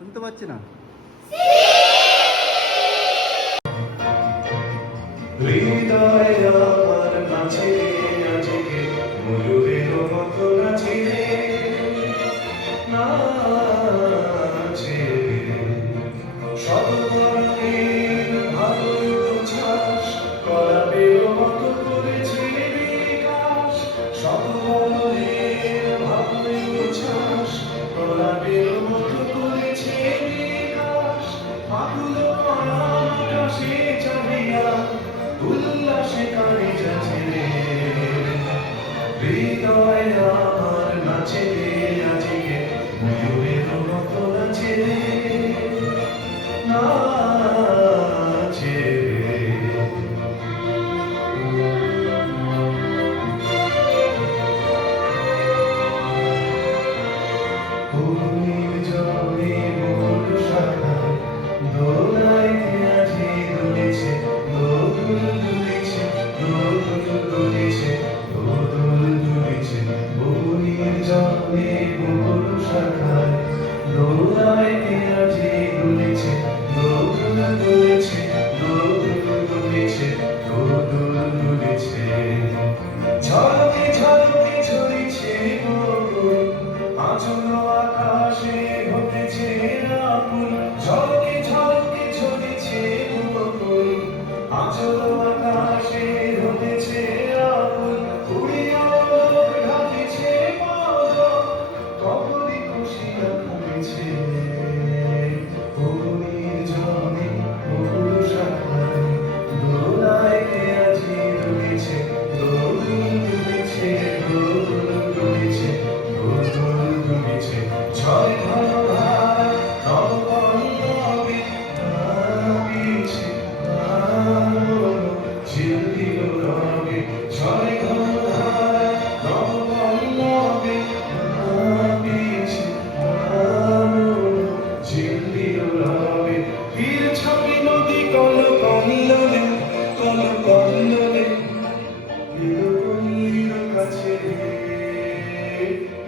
শুনতে পাচ্ছি না। হৃদয় আমার নাচে আজকে ময়ূরের মতো নাচে নাচে সর্বরণের ভালো উচ্ছ্বাস কলাপের মতো করেছে বিকাশ সর্বরণের ভালো উচ্ছ্বাস কলাপের মতো করেছে বিকাশ আকুল আকাশে চাহিয়া উল্লাসে কানে যাচ্ছে রে হৃদয় আমার নাচে রে আজকে ময়ূরের মতো নাচে রে নাচে রে পূর্ণির জলে মোর শাখায় দোলায় আজি দুলেছে দোদুল দুলেছে দোদুল দুলেছে দোদুল দুলেছে পূর্ণির জলে মোর শাখায় দোলায় আজি দুলেছে দোদুল দুলেছে দোদুল দুলেছে দোদুল দুলেছে ঝলকে ঝলকে ঝরিছে বকুল আচল আকাশে ঘটেছে আকুল ঝলকে ঝলকে ঝরিছে বকুল আচল আকাশে ঘটেছে আকুল উড়িয়া ঢাকেছে পদ কবরি খুশিয়া ফুটেছে পূর্ণির জলে বকুল শাখায় দোলায় আজি দুলেছে দোদুল দুলেছে দোদুল দুলেছে দোদুল দুলেছে ছয় ভালোভার নবপল্লবে নাবিছে আলোর ঝিল্লির রবে ছয় ভালোভার নবপল্লবে নাবিছে আলোর ঝিল্লির রবে বীর ছবি নদী কল কল্লোলে কল কল্লোলে লীর কাছে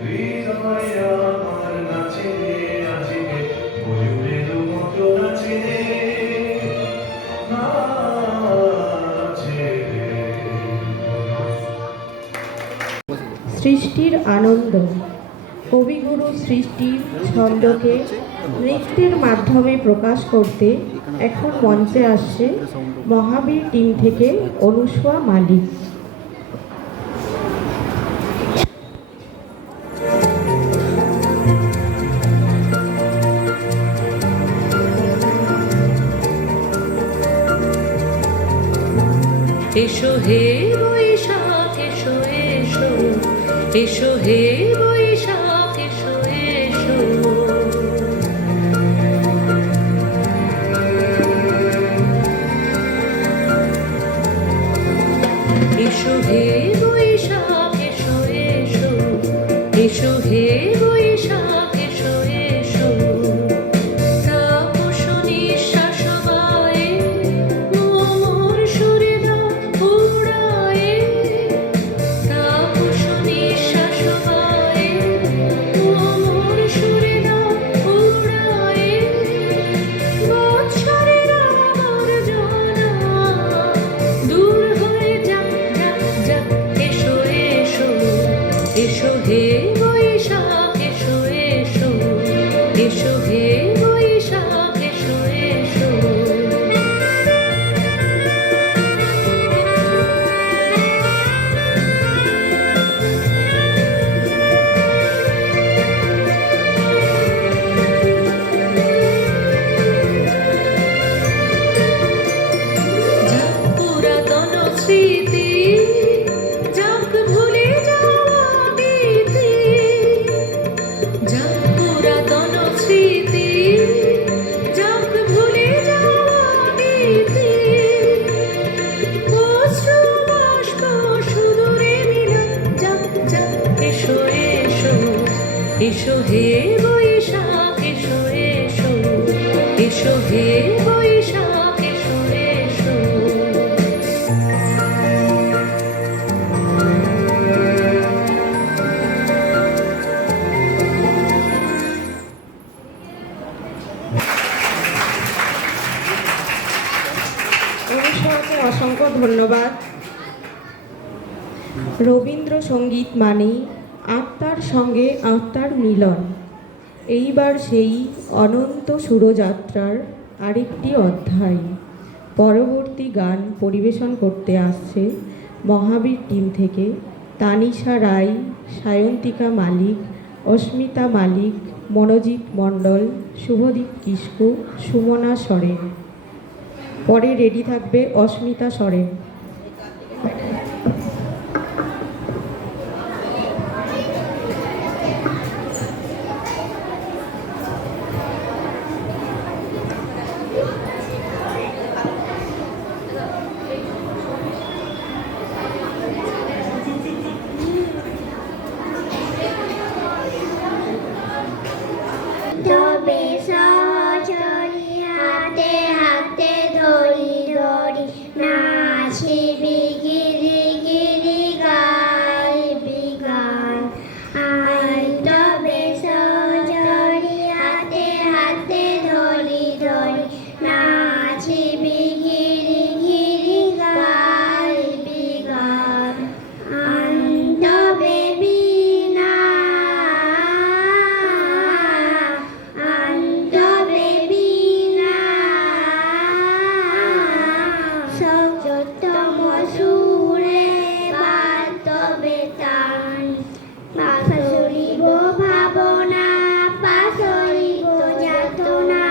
হৃদয় আমার নাচে রে আজকে ময়ূরের মতো নাচে রে নাচে রে সৃষ্টির আনন্দ। কবিগুরু সৃষ্টির ছন্দকে নৃত্যের মাধ্যমে প্রকাশ করতে এখন মঞ্চে আসছে মহাবীর টিম থেকে অনুষ্কা মালিক। এসো হে বৈশাখ এসো এসো এসো হে বৈশাখ এসো এসো এসো হে বৈশাখ এসো এসো এসো হে বৈশাখ এসো এসো তাপস নিঃশ্বাস বায়ে মোর সুরে দাও উড়ায়ে তাপস নিঃশ্বাস বায়ে মোর সুরে দাও উড়ায়ে বৎসরের আবর্জনা দূর হয়ে যাক যাক যাক এসো এসো এসো হে বৈশাখ এসো এসো এসো হে বৈশাখ এসো এসো যাক পুরাতন স্মৃতি যাক ভুলে যাওয়া অতীতি যাক পুরাতন স্মৃতি যাক ভুলে যাওয়া অতীতি অশ্রু বাষ্প সুদূরে মিলন যাক যাক এসো এসো এসো হে বৈশাখ এসো এসো এসো হে বৈশাখ এসো এসো অসংখ্য ধন্যবাদ। রবীন্দ্রসঙ্গীত মানেই আত্মার সঙ্গে আত্মার মিলন। এইবার সেই অনন্ত সুরযাত্রার আরেকটি অধ্যায়। পরবর্তী গান পরিবেশন করতে আসছে মহাবীর টিম থেকে তানিশা রায়, সায়ন্তিকা মালিক, অস্মিতা মালিক, মনোজিৎ মণ্ডল, শুভদীপ কিস্কু, সুমনা সরেন। পরে রেডি থাকবে অস্মিতা সরেন। তবে সহচরী হাতে হাতে ধরি ধরি নাচিবি গিরি গিরি গাইবি গান। আই তবে সহচরী হাতে হাতে ধরি ধরি নাচিবি গিরি গিরি গাইবি গান। তবে বিনা তবে বিনা সচতম সুরে বাতবে তান। পাশরিব ভাবনা পাশরিব যাতনা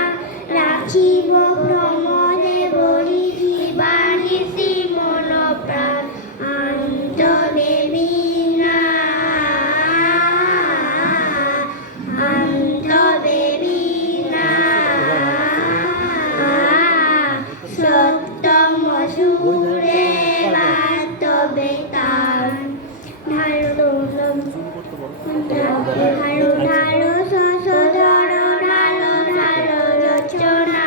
রাখিব ভ্রমরে বলি জীবানিসি মন প্রাণ। তবে বিনা তবে বিনা সত্যম সুরে বাতবে তান। ঢালো ঢালো ঢালো সসদর ঢালো ঢালো রচনা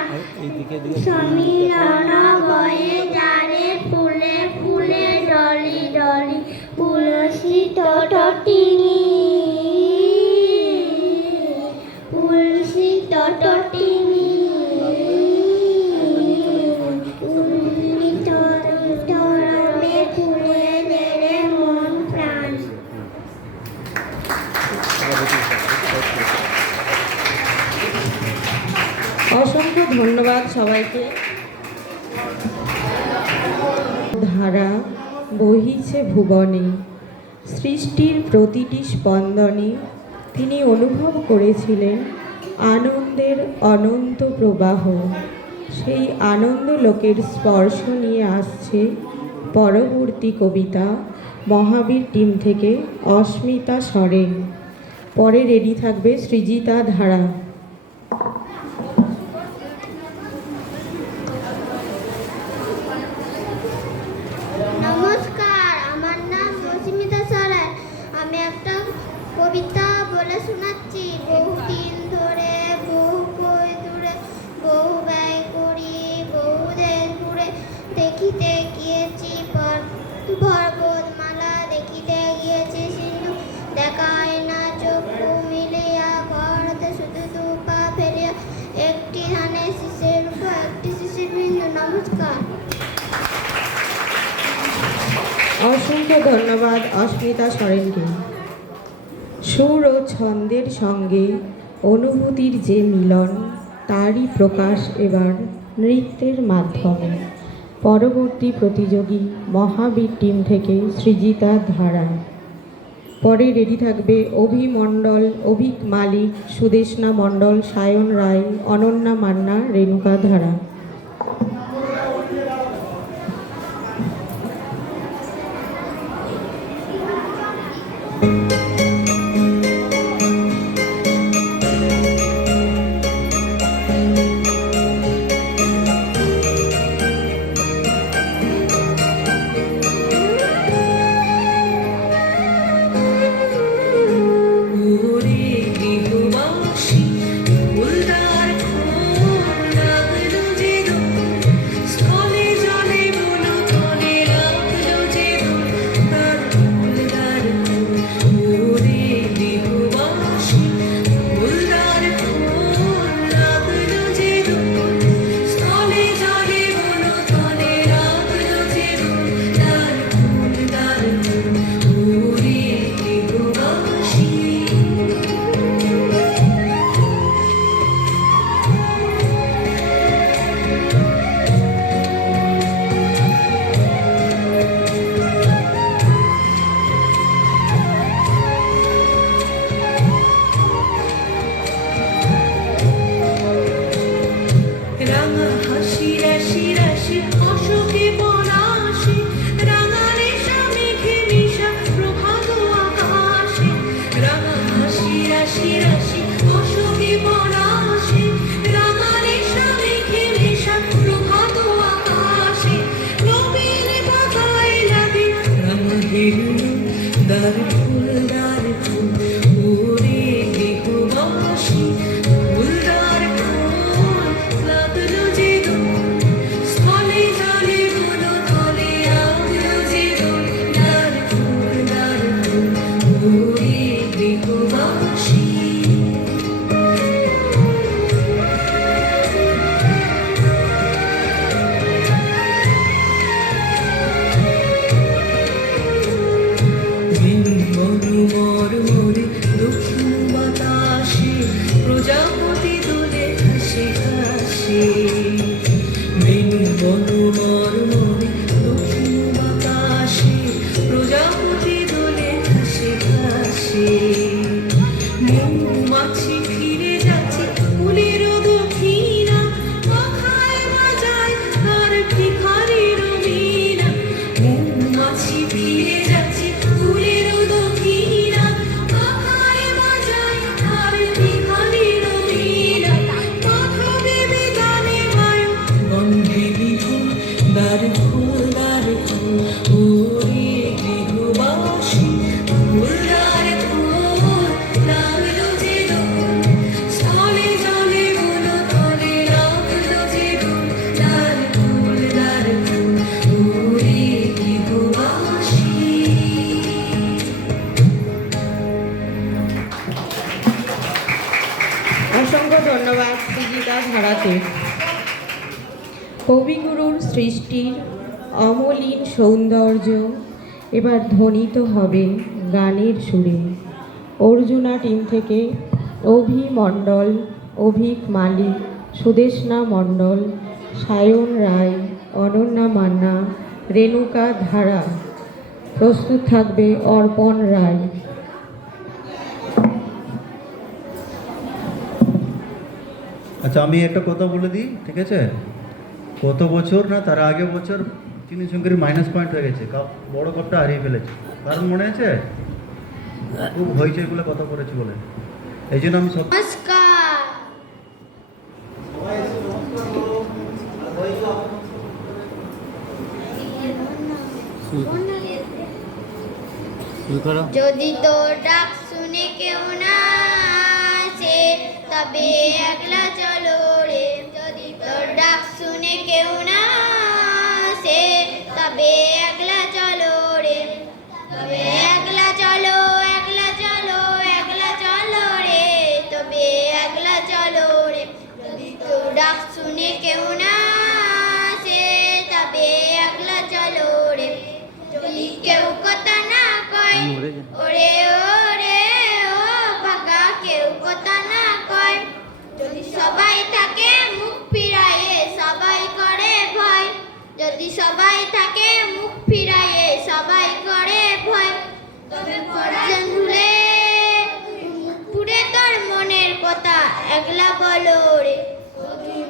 সমীরণ বয়ে যারে ফুলে ফুলে ডলি ডলি পুলসিত তটিনী পুলসিত তটিনী তরণে ফুলে দেরে মন প্রাণ। অসংখ্য ধন্যবাদ সবাইকে। ধারা বহিছে ভুবনে, সৃষ্টির প্রতিটি স্পন্দনে তিনি অনুভব করেছিলেন আনন্দের অনন্ত প্রবাহ। সেই আনন্দ লোকের স্পর্শ নিয়ে আসছে পরবর্তী কবিতা মহাবীর টিম থেকে অস্মিতা সরেন। পরে রেডি থাকবে সৃজিতা ধারা। নমস্কার, আমার নাম অস্মিতা সরেন। আমি একটা কবিতা বলে শোনাচ্ছি। বহুদিন ধরে বহু কই দূরে বহু ব্যয় করি বহু দেশ ঘুরে দেখিতে গিয়েছি পর্বতমালা দেখিতে গিয়েছি সিন্ধু দেখায় না চক্ষু মিলিয়া ঘরতে শুধু দু পা ফেলিয়া একটি ধানের শীষের উপর একটি শিশির বিন্দু। নমস্কার। অসংখ্য ধন্যবাদ অস্মিতা সরেনকে। সুর ও ছন্দের সঙ্গে অনুভূতির যে মিলন তারই প্রকাশ এবার নৃত্যের মাধ্যমে। পরবর্তী প্রতিযোগী মহাবীর টিম থেকে সৃজিতা ধারা। পরে রেডি থাকবে অভি মণ্ডল, অভিক মালিক, সুদেশনা মণ্ডল, সায়ন রায়, অনন্যা মান্না, রেণুকা ধারা। গৃহবাসী ফুলদার খোল লাগলো যে রাশি অশোকে পলাশে রাঙা রেশা মেঘে মিশা প্রভাত আকাশে রাঙা হাসি রাশি রাশি অশোকে পলাশে রাঙা রেশা মেঘে মিশা প্রভাত আকাশে নবীন পাতায় লাগে রাঙা হিরণ দ্বার ফুল ওরে গৃহবাসী ফুলদার ফুল লাগলো যে দোল স্থলে জলে বলো তলে আগলো যে দোল দ্বার ফুল ওরে গৃহবাসী মরমরে দক্ষিণ বাতাসে প্রজাপতি দোলে হাসে হাসে মরমরে দক্ষিণ বাতাসে প্রজাপতি দোলে হাসে হাসে মৌমাছি ফিরে যাচ্ছে ফুলের দক্ষিণা পাখায় বাজায় তার ভিখারির মীনা মৌমাছি ফিরে যাচ্ছে ফুলের দক্ষিণা পাখায় বাজায় তার ভিখারির মীনা পাখা বেবি গানে গায় গন্ধে বিভোর দ্বার ফুল ওরে গৃহবাসী ফুলদার ফুল লাগলো যে দোল স্থলে জলে বলো তলে লাগলো যে দোল দ্বার ফুল ওরে গৃহবাসী। অসংখ্য ধন্যবাদ সৃজিতা ধারাকে। কবিগুরুর সৃষ্টির অমলিন সৌন্দর্য এবার ধ্বনিত হবে গানের সুরে। অর্জুনা টিম থেকে অভি মণ্ডল, অভিক মালিক, সুদেশনা মণ্ডল, সায়ন রায়, অনন্যা মান্না, রেণুকা ধারা। প্রস্তুত থাকবে অর্পণ রায়। আচ্ছা, আমি একটা কথা বলে দিই, ঠিক আছে? গত বছর না তার আগের বছর চিনি শঙ্করী মাইনাস পয়েন্ট হয়ে গেছে, বড় কাপটা হারিয়ে ফেলেছে। কারণ মনে আছে, খুব হইচইগুলো কথা বলেছি বলে, এই জন্য আমি সব নমস্কার। যদি তোর ডাক শুনে কেউ না আসে তবে একলা চলো রে। যদি তোর ডাক শুনে কেউ না আসে তবে একলা চলো রে। তবে একলা চলো, একলা চলো, একলা চলো রে। তবে একলা চলো রে। যদি তোর ডাক শুনে কেউ না আসে তবে একলা চলো রে। যদি কেউ কথা না কয় ওরে ওরে ও ভাগা, কেউ কথা না কয়। যদি সবাই থাকে মুখ ফিরায়ে সবাই করে ভয়। যদি সবাই থাকে মুখ ফিরায়ে সবাই করে ভয়। তবে পর্যন্ত ভুলে মুখ ফুটে তোর মনের কথা একলা বলো রে।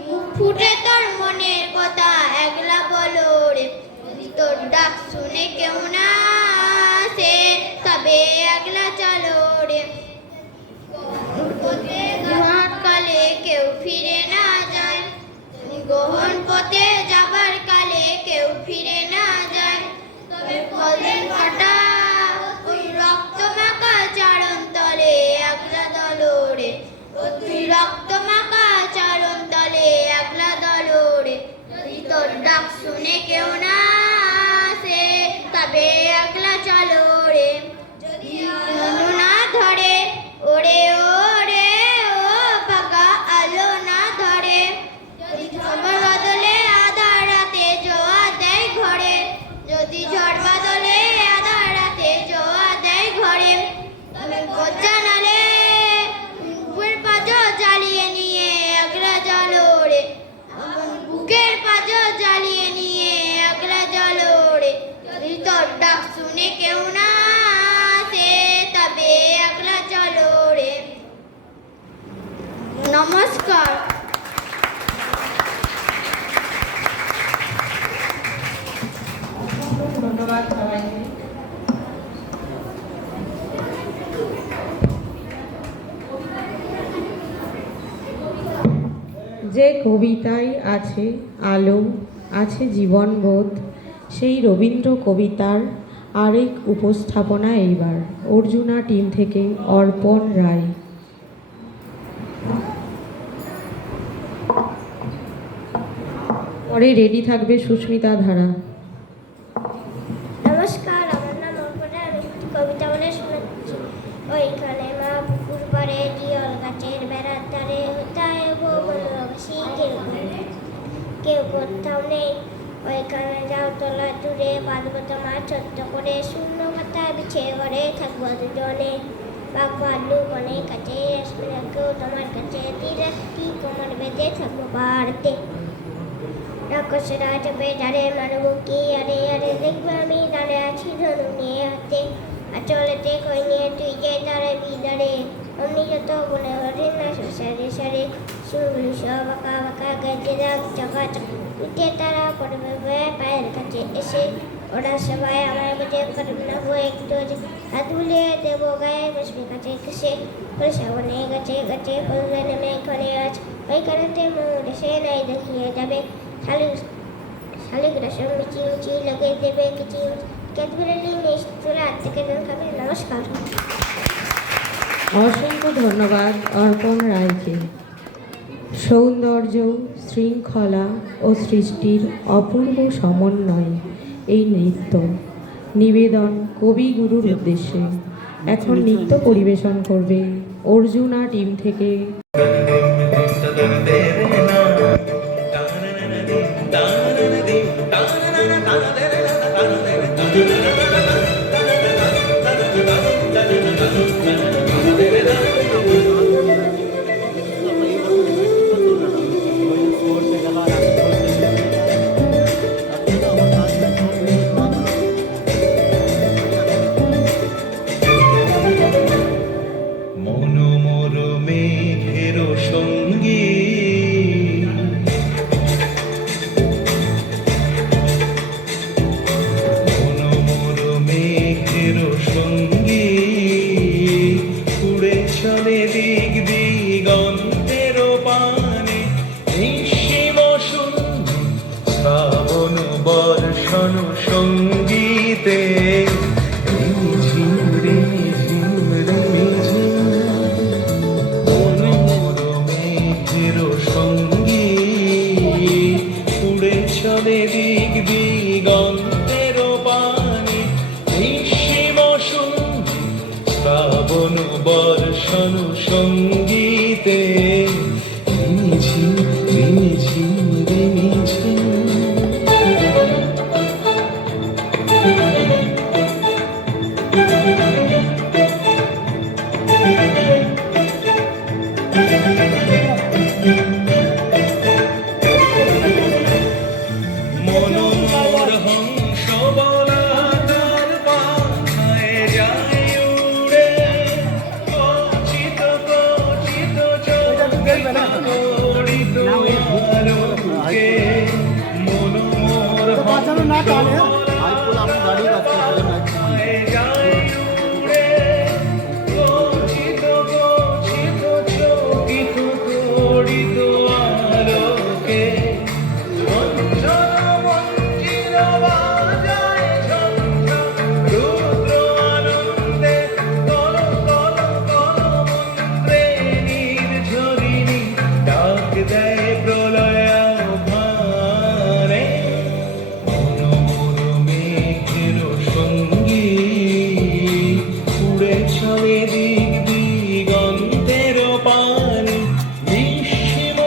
মুখ ফুটে তোর মনের কথা একলা বলো রে। যদি তোর ডাক শুনে কেউ না আসে তবে একলা চলো রে। ঘুমার কালে কেউ ফিরে না যায়, গহন পথে যাবার কালে কেউ ফিরে না যায়। তবে কদিন কাটা ওই রক্ত মাখা চারণ তলে একলা দলো রে। তুই রক্ত মাখা চারণ তলে একলা দলো রে। যদি তোর ডাক শুনে কেউ না আসে তবে একলা চলো রে। যদি আলো না ধরে ওরে ওরে ও পাকা, আলো না ধরে। যদি ঝড় বাদলে আধার রাতে জোয়া দেয় ঘরে। যদি ঝড় বাদলে আধার রাতে জোয়া দেয় ঘরে। তবে গজ্জা নালে বুকের পাঁজো জ্বালিয়ে নিয়ে একলা চলো রে। বুকের পাঁজো জ্বালিয়ে নিয়ে একলা যে কবিতায় আছে আলো, আছে জীবনবোধ, সেই রবীন্দ্র কবিতার আরেক উপস্থাপনা এইবার অর্জুনা টিম থেকে অর্পণ রায়। পরে রেডি থাকবে সুস্মিতা ধারা। নমস্কার, আমার নাম অর্পণা। আমি একটি কবিতা বলে শোনাচ্ছি। ওইখানে মা পুকুর পাড়ে জিয়ল গাছের বেড়ার ধারে কোথায় বসি কেউ কোথাও নেই। ওইখানে যাও তোলা দূরে বাঁধবো তোমার ছোট্ট করে শূন্য মাথা বিছিয়ে ঘরে থাকবো দুজনে। বাঘ ভাল্লুক অনেক কাছে আসবে না কেউ তোমার কাছে, ধীরে কি কোমর বেঁধে থাকবো বাড়তে। রাক্ষসেরা চাপে ধারে মারবো কি আরে আরে দেখবে আমি দাঁড়ে আছি ধনু নিয়ে হাতে, আর চলেতে কই নিয়ে তুই যে দাঁড়াবি দাঁড়ে। অমনি যত বলে হরে না সারে সারে শুনবি সব আঁকা বাঁকা গেছে দাগ চকাচক উঠে তারা পড়বে পায়ের কাছে এসে। ওরা সবাই আমার বুঝে করবে না গো একটু, হাত বুলিয়ে দেবো গায়ে বসবে কাছে ঘেসে। সামনে গাছে গাছে পড়বে নেমে এখানে আজ ওইখানেতে মোড় এসে নাই দেখিয়ে যাবে। শালিকরা সব মিচি মিচি লাগিয়ে দেবে কিছু ক্যাডবেরি নিষ্ঠুর হাত থেকে জল খাবে। নমস্কার। অসংখ্য ধন্যবাদ অর্পণ রায়কে। সৌন্দর্য, শৃঙ্খলা ও সৃষ্টির অপূর্ব সমন্বয় এই নৃত্য নিবেদন কবিগুরুর উদ্দেশ্যে। এখন নৃত্য পরিবেশন করবে অর্জুনা টিম থেকে মনোমর মেঘের সঙ্গী মনোমর মেঘের সঙ্গী উড়ে চলে দিক দিগন্তের পানে নিঃসীম শূন্য শ্রাবণ বর্ষণ সঙ্গীতে চলে দিক দিগন্তের পানে নিঃসীম শূন্য শ্রাবণ বর্ষণ সঙ্গীতে রিমিঝিম রিমিঝিম রিমিঝিম। মনোমর হংস বলাকার পাখায় যায় উড়ে কচিত কচিত চরিত আলোকে। মনোমর হংস বলাকার পাখায় যায় উড়ে কচিত কচিত চকিত করিত আলোকে। চলে দিক দিগন্তের পানে নিঃসীম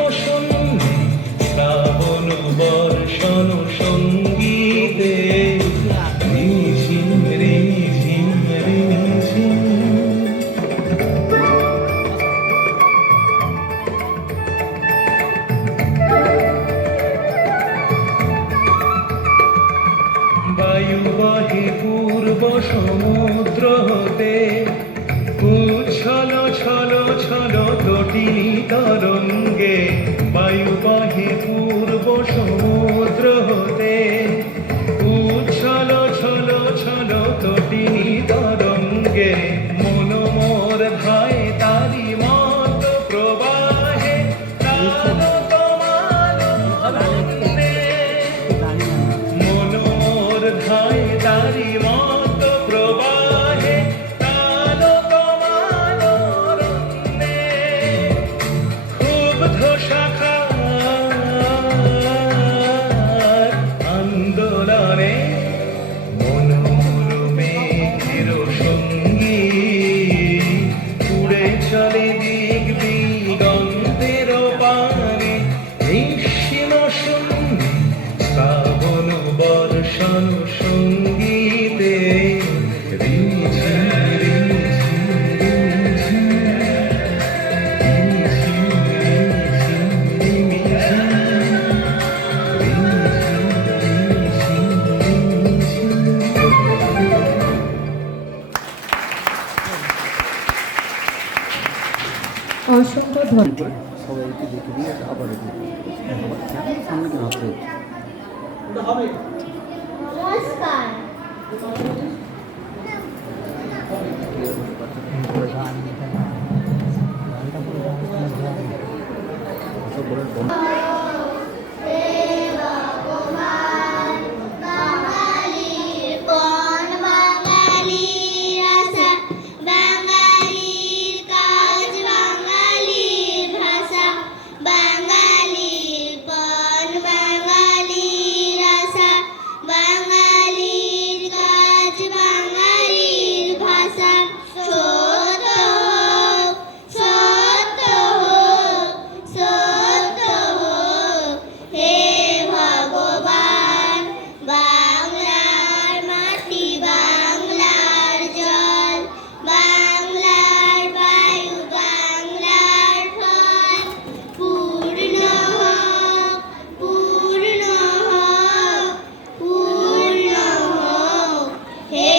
ওইটি দেখে দিয়ে আবার এটি কেন সামনে কেন হাতে নমস্কার। বাঙালির কোন বাঙালির আশা, বাঙালির কাজ বাঙালির ভাষা, বাঙালির কোন বাঙালির আশা, বাঙালির কাজ বাঙালির ভাষা। সত্য হোক, সত্য হোক, সত্য হোক, হে ভগবান। বাংলার মাটি, বাংলার জল, বাংলার বায়ু, বাংলার ফল পূর্ণ হোক, পূর্ণ হোক, পূর্ণ হোক, হে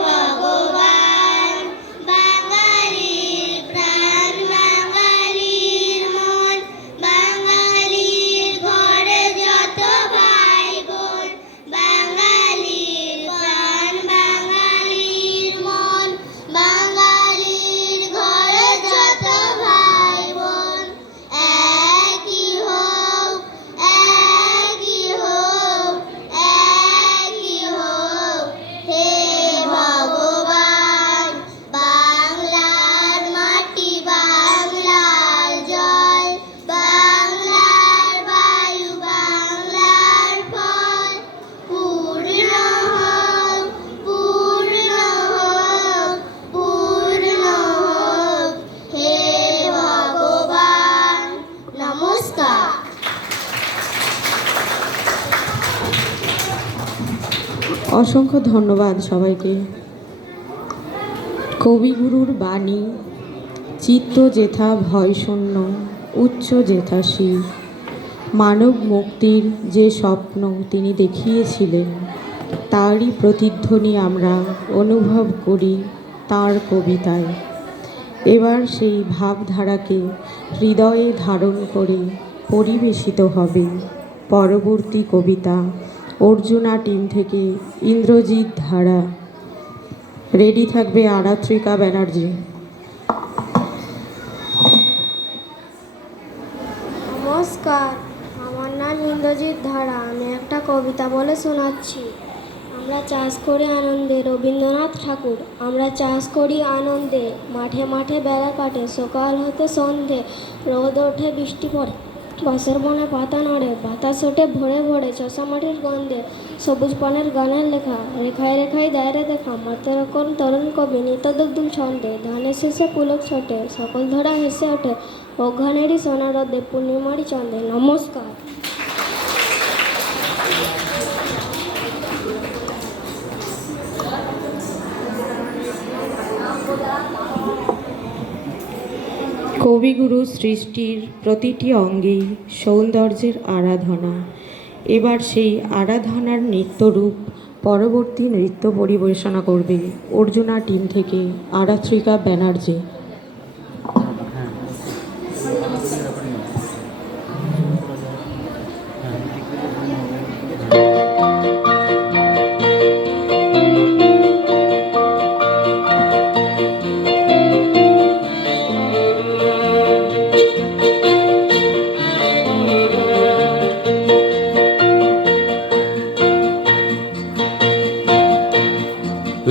ভগবান। বাঙালির প্রাণ, বাঙালির মন, বাঙালির ঘরে যত ভাই বোন, বাঙালির প্রাণ, বাঙালির মন, বাঙালির ঘরে যত ভাই বোন। একই হোক, একই হোক, একই হোক, হে ভগবান। বাংলার মাটি, বাংলার জল, বাংলার বায়ু, বাংলার ফল পূর্ণ হোক, পূর্ণ হোক, পূর্ণ হোক, হে ভগবান। নমস্কার। অসংখ্য ধন্যবাদ সবাইকে। কবিগুরুর বাণী, চিত্ত যেথা ভয়শূন্য, উচ্চ যেথা শির। মানব মুক্তির যে স্বপ্ন তিনি দেখিয়েছিলেন, তারই প্রতিধ্বনি আমরা অনুভব করি তার কবিতায়। এবার সেই ভাবধারাকে হৃদয়ে ধারণ করে পরিবেশিত হবে পরবর্তী কবিতা অর্জুনা টিম থেকে ইন্দ্রজিৎ ধারা। রেডি থাকবে আরাত্রিকা ব্যানার্জি। নমস্কার, আমার নাম ইন্দ্রজিৎ ধারা। আমি একটা কবিতা বলে শোনাচ্ছি। আমরা চাষ করি আনন্দে, রবীন্দ্রনাথ ঠাকুর। আমরা চাষ করি আনন্দে, মাঠে মাঠে বেলা কাটে, সকাল হতে সন্ধে। রোদ ওঠে, বৃষ্টি পড়ে, বাঁশের বনে পাতা নড়ে, বাতাস ওঠে ভোরে ভোরে চষা মাটির গন্ধে। সবুজ পানের গানের লেখা, রেখায় রেখায় দায়রে দেখা, মাতে রকম তরুণ কবি নিত দুলদুল ছন্দে। ধানের শেষে পুলক ছোটে, সকল ধরা হেসে ওঠে, অঘ্রাণেরই সোনা রোদে, পূর্ণিমারই চন্দ্রে। নমস্কার। কবিগুরু সৃষ্টির প্রতিটি অঙ্গেই সৌন্দর্যের আরাধনা। এবার সেই আরাধনার নৃত্যরূপ পরবর্তী নৃত্য পরিবেশনা করবে অর্জুনা টিম থেকে আরাত্রিকা ব্যানার্জি।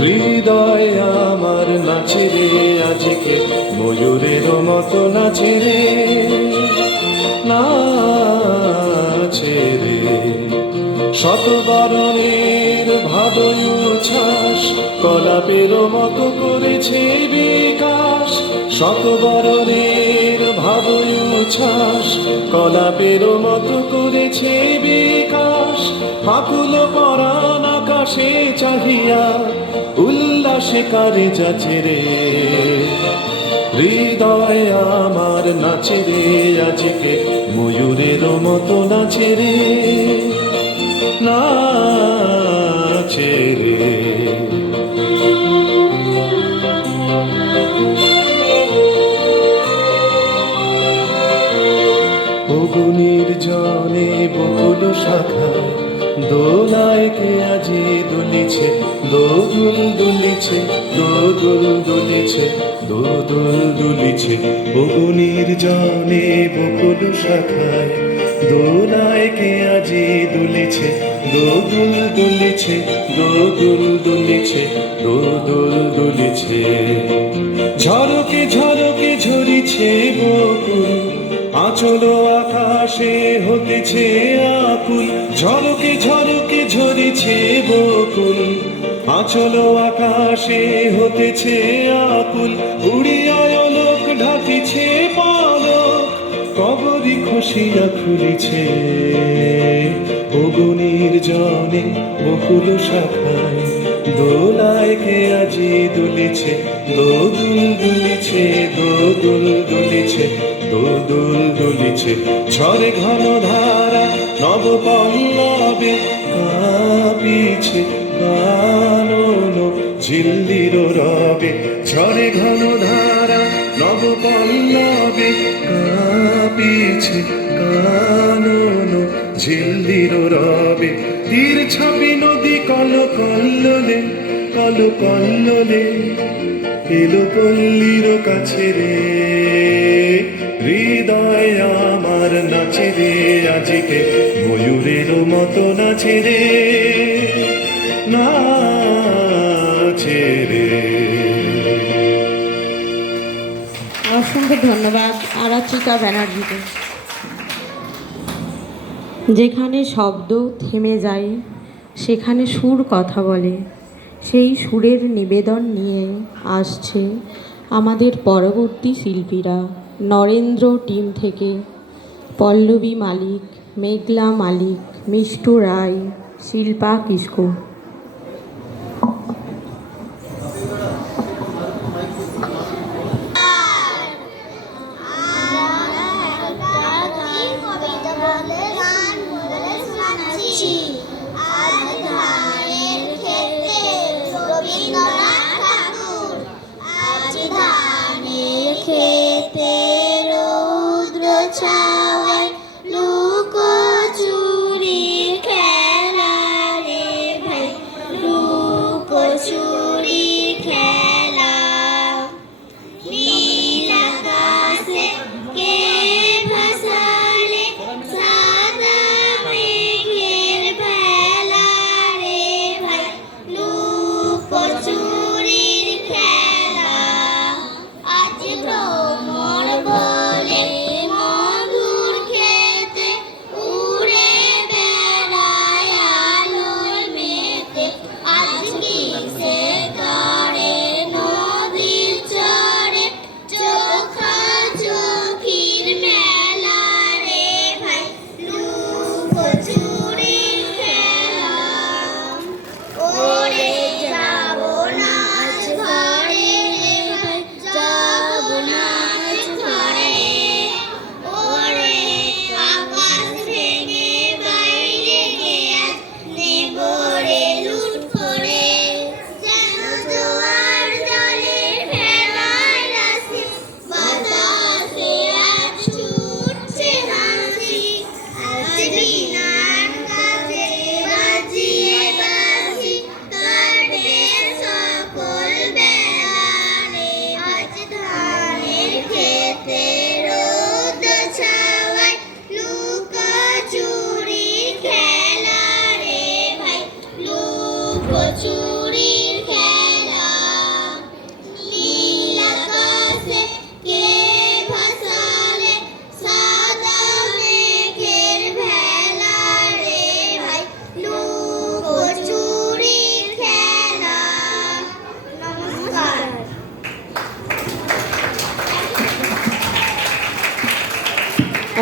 হৃদয় আমার নাচে রে আজকে, ময়ূরের মতো নাচে রে, নাচে রে। শতবরণের ভাবই উচ্ছ্বাস, কলাপের মতো করেছে বিকাশ। শতবরণের ভাবই উচ্ছ্বাস, কলাপের মতো করেছে বিকাশ। আকুল পরাণ আকাশে চাহিয়া, উল্লাসে কারে যাচ্ছে রে। হৃদয় আমার নাচে রে আজকে, ময়ূরের মতো নাচে রে, নাচে রে। অগুনির জলে বকুল শাখায় দোলায় কে আজি দুলিছে, দোদুল দুলিছে, দোদুল দুলিছে, দোদুল দুলিছে। অগুনির জলে বকুল শাখায় দোলায় কে আজি দুলিছে, দোদুল দুলিছে, দোদুল দুলিছে, দোদুল দুলিছে। ঝরকে ঝরকে ঝরিছে বকুল, আঁচল আকাশে হতেছে আকুল। ঝরকে ঝরকে ঝরিছে বকুল, আঁচল আকাশে হতেছে আকুল। উড়িয়ায় লোক ঢাকিছে পালক, কবরি খসিয়া খুলিছে। অগুনির জলে বকুল শাখায় দোলায় কে আজি দুলিছে, দোদুল দুলিছে, দোদুল দুলিছে, দোদুল দুলিছে। ঝরে ঘন ধারা নব পল্লবে কাঁপিছে কানন ঝিল্লির রবে। ঝরে ঘন ধারা নব পল্লবে কাঁপিছে কানন ঝিল্লির রবে। তীর ছাপি নদী কল কল্লোলে, কল কল্লোলে এলো পল্লীর কাছে রে। হৃদয় আমার নাচে রে আজকে, ময়ূরের মতো নাচে রে, নাচে রে। অসংখ্য ধন্যবাদ আরাত্রিকা ব্যানার্জিকে। যেখানে শব্দ থেমে যায় সেখানে সুর কথা বলে, সেই সুরের নিবেদন নিয়ে আসছে আমাদের পরবর্তী শিল্পীরা। নরেন্দ্র টিম থেকে পল্লবী মালিক, মেঘলা মালিক, মিষ্টু রায়, শিল্পা কিস্কু।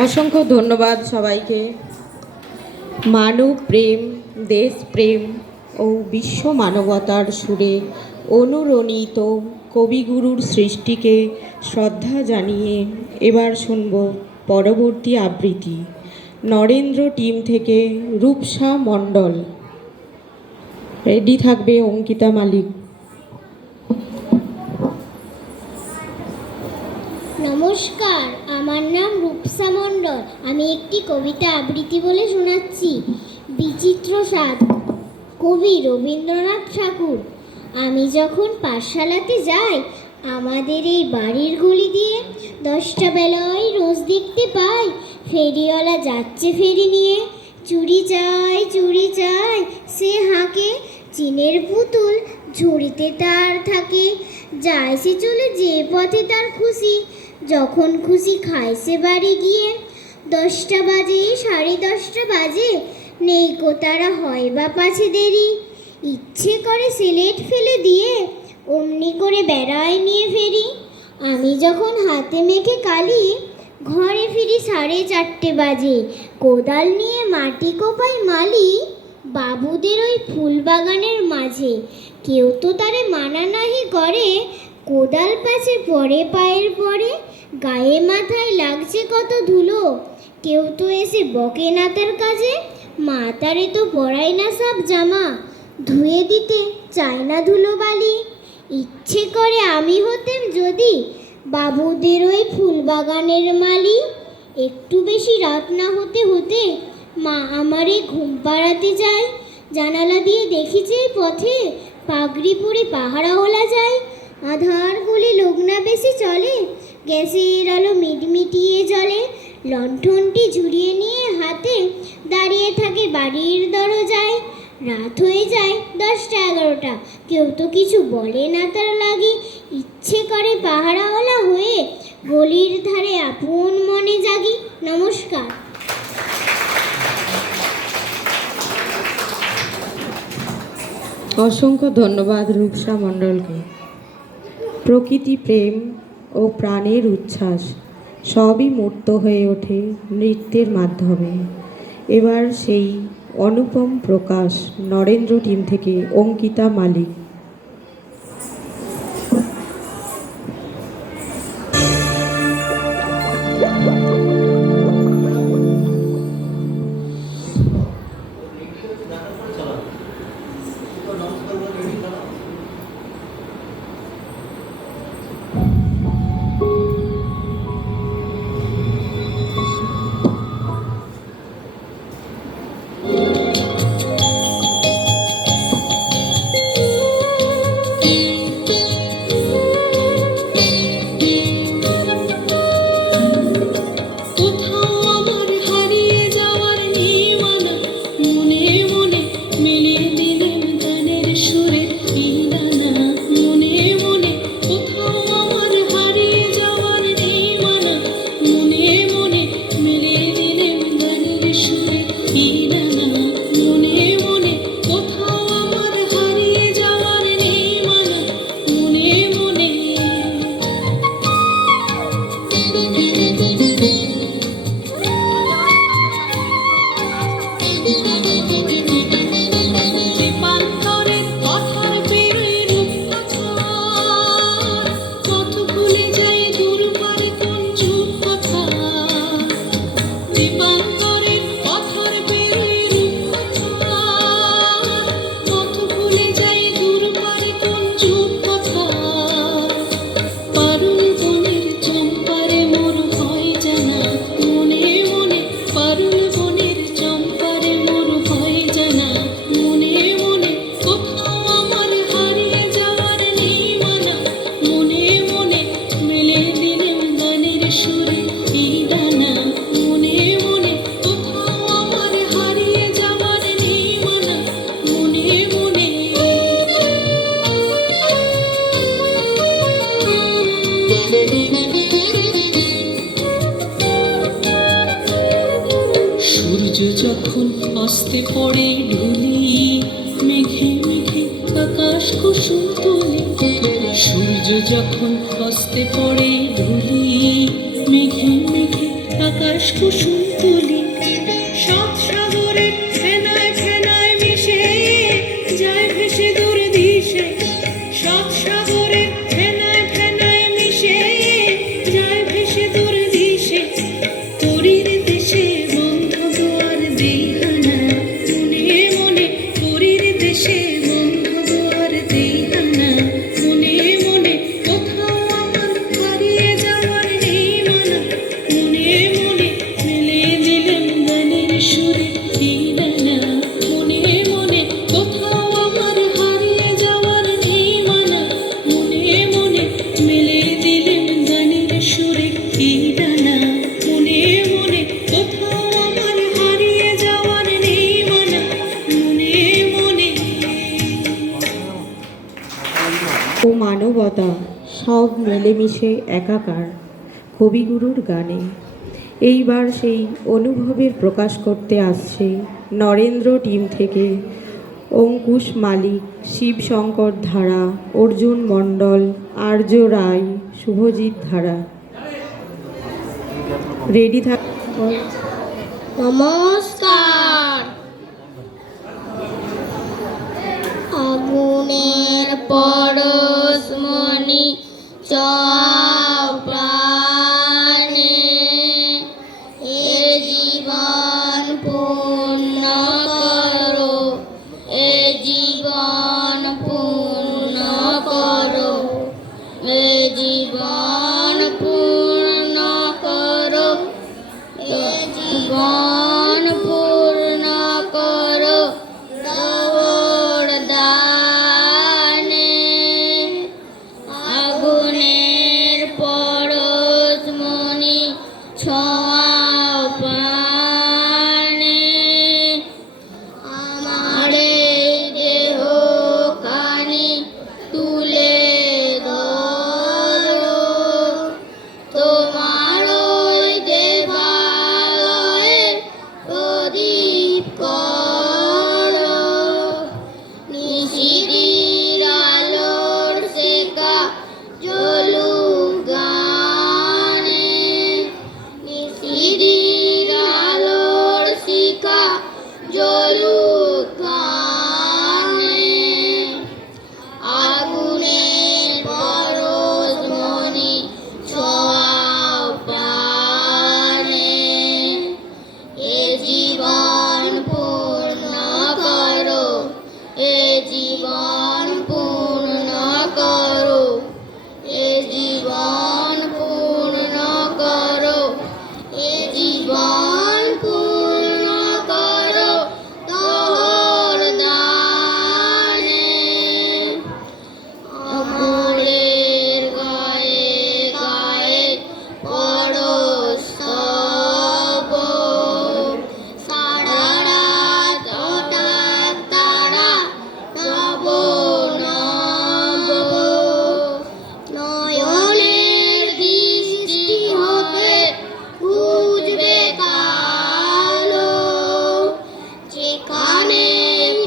অসংখ্য ধন্যবাদ সবাইকে। মানব প্রেম, দেশপ্রেম ও বিশ্ব মানবতার সুরে অনুরণিত কবিগুরুর সৃষ্টিকে শ্রদ্ধা জানিয়ে এবার শুনব পরবর্তী আবৃত্তি। নরেন্দ্র টিম থেকে রূপসা মণ্ডল। রেডি থাকবে অঙ্কিতা মালিক। নমস্কার। নমস্কার, আমার নাম রূপসা মণ্ডল। আমি একটি কবিতা আবৃত্তি বলে শোনাচ্ছি। বিচিত্র স্বাদ, কবি রবীন্দ্রনাথ ঠাকুর। আমি যখন পাঠশালাতে যাই, আমাদের এই বাড়ির গলি দিয়ে 10টা বেলায় রোজ দেখতে পাই ফেরিওয়ালা যাচ্ছে ফেরি নিয়ে। চুড়ি চাই চুড়ি চাই সে হাঁকে, চিনের পুতুল ঝুড়িতে তার থাকে। যায় সে চলে যে পথে তার খুশি, যখন খুশি খায় সে বাড়ি গিয়ে। 10টা বাজে 10:30 বাজে, নেই কো তারা হয় বা পাছে দেরি। ইচ্ছে করে সিলেট ফেলে দিয়ে অমনি করে বেড়ায় নিয়ে ফেরি। আমি যখন হাতে মেখে কালি ঘরে ফিরি 4:30 বাজে, কোদাল নিয়ে মাটি কোপাই মালি বাবুদের ওই ফুল বাগানের মাঝে। কেউ তো তারে মানা নাহি করে, কোদাল পাছে পরে পায়ের পরে। গায়ে মাথায় লাগছে কত ধুলো, কেউ তো এসে বকে না তার কাজে। মা তারে তো পরাই না সব জামা, ধুয়ে দিতে চায় না ধুলো বালি। ইচ্ছে করে আমি হতেম যদি বাবুদের ওই ফুল বাগানের মালি। একটু বেশি রাত না হতে হতে মা আমারে ঘুম পাড়াতে যায়। জানালা দিয়ে দেখি যে পথে পাগড়ি পরে পাহারাওয়ালা যায়। আধার গলি লোক না বেশি চলে, গ্যাসের আলো মিটমিটিয়ে জ্বলে। লণ্ঠনটি ঝুরিয়ে নিয়ে হাতে দাঁড়িয়ে থাকে বাড়ির দরজায়। রাত হয়ে যায় 10টা-11টা, কেউ তো কিছু বলে না তার লাগি। ইচ্ছে করে পাহারাওয়ালা হয়ে গলির ধারে আপন মনে জাগি। নমস্কার। অসংখ্য ধন্যবাদ রূপসা মণ্ডলকে। প্রকৃতি প্রেম ও প্রাণের উচ্ছ্বাস সবই মূর্ত হয়ে ওঠে নৃত্যের মাধ্যমে। এবার সেই অনুপম প্রকাশ নরেন্দ্র টিম থেকে অঙ্কিতা মালিক। কোথাও আমার হারিয়ে যাওয়ার নেই মানা, মনে মনে মিলিয়ে দিলেম গানের সুরে এই ডানা। মনে মনে কোথাও আমার হারিয়ে যাওয়ার নেই মানা, মনে মনে মিলিয়ে দিলেম গানের সুরে এই ডানা। মনে মনে কোথাও আমার হারিয়ে যাওয়ার নেই মানা, মনে মনে। দীপান্তরের পথর বেরোয় রূপকথার, পথ ভুলে যাই দূর পারে কোন যূপকথার। দীপান্তরের পথর বেরোয় রূপকথার, পথ ভুলে যাই দূর পারে কোন যূপকথার। পারুল বনের চম্পারে মোর হয় জানা, মনে মনে পারুল বনের চম্পারে মোর হয় জানা। মনে মনে কোথাও আমার হারিয়ে যাওয়ার নেই মানা, মনে মনে মেলে দিলেম গানের সুরে এই ডানা। মনে মনে কোথাও আমার হারিয়ে যাওয়ার নেই মানা, মনে মনে। সূর্য যখন অস্তে পড়ে ঢুলি, মেঘে মেঘে আকাশ কুসুম তুলি। সূর্য যখন অস্তে পড়ে ঢুলি, মেঘে মেঘে আকাশ কুসুম তুলি। সাত সাগরের ফেনায় ফেনায় মিশে যায় ভেসে দূর দিশে। সাত সাগরের ফেনায় ফেনায় মিশে যায় ভেসে দূর দিশে। পুরীর দেশে বন্ধ দুয়ার দেইহানা, মনে মনে পুরীর দেশে বন্ধ দুয়ার দেইহানা। মনে মনে কোথাও আমার হারিয়ে যাওয়ার নেই মিলেমিশে একাকার কবিগুরুর গানে। এইবার সেই অনুভবের প্রকাশ করতে আসছে নরেন্দ্র টিম থেকে অঙ্কুশ মালিক, শিবশঙ্কর ধারা, অর্জুন মণ্ডল, আর্য রায়, শুভজিৎ ধারা। রেডি থাক। নমস্কার। আগুনের পরশমণি চাও প্রাণে, এ জীবন পূর্ণ করো, এ জীবন পূর্ণ করো, এ জীবন পূর্ণ করো, এ জীবন পূর্ণ করো দৌড় দানে। আগুনের পরশমণি ছোঁয়াও প্রাণে, আমার এই দেহ খানি তুলে ধরো, তোমার ওই দেবালয়ে প্রদীপ করো, নিশিদির আলোর শেখা জ্বলুক গানে, নিশিদির আলোর শিখা জ্বলুক গানে। আগুনের পরশমণি ছোঁয়াও প্রাণে, এ জীবন পূর্ণ করো, এ জীবন পূর্ণ করো, এ জীবন পূর্ণ করো, এ জীবন পূর্ণ করো তোর দানে। অমরের গায়ে গায়ে পরস্তব, সারা রাত হঠাৎ তারা নব নব, নয়নের দৃষ্টি হতে খুঁজবে কালো, যেখানে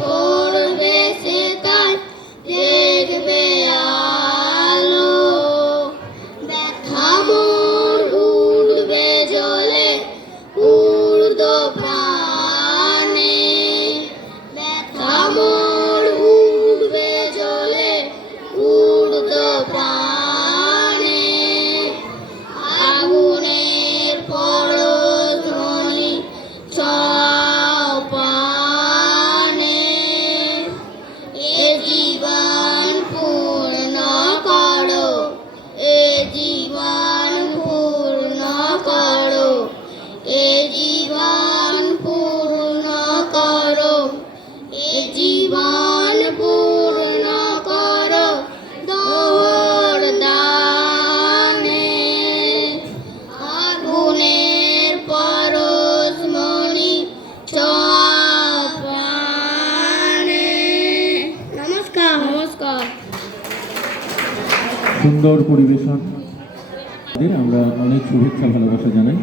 পড়বে সেখানে দেখবে আলো। ব্যথা মোর উঠবে জলে ঊর্ধ্ব প্রাণে, ব্যথা মোর উঠবে জলে ঊর্ধ্ব প্রাণে। আগুনের পরশমণি ছোঁয়াও প্রাণে, এ জীবন পূর্ণ করো, এ জীবন পূর্ণ করো, এ জীবন পূর্ণ করো, এ জীবন পূর্ণ করো দৌড় দানে। আগুনের পরশমণি ছোঁয়াও প্রাণে। নমস্কার। নমস্কার। সুন্দর পরিবেশন, আমরা অনেক শুভেচ্ছা ভালোবাসা জানাই।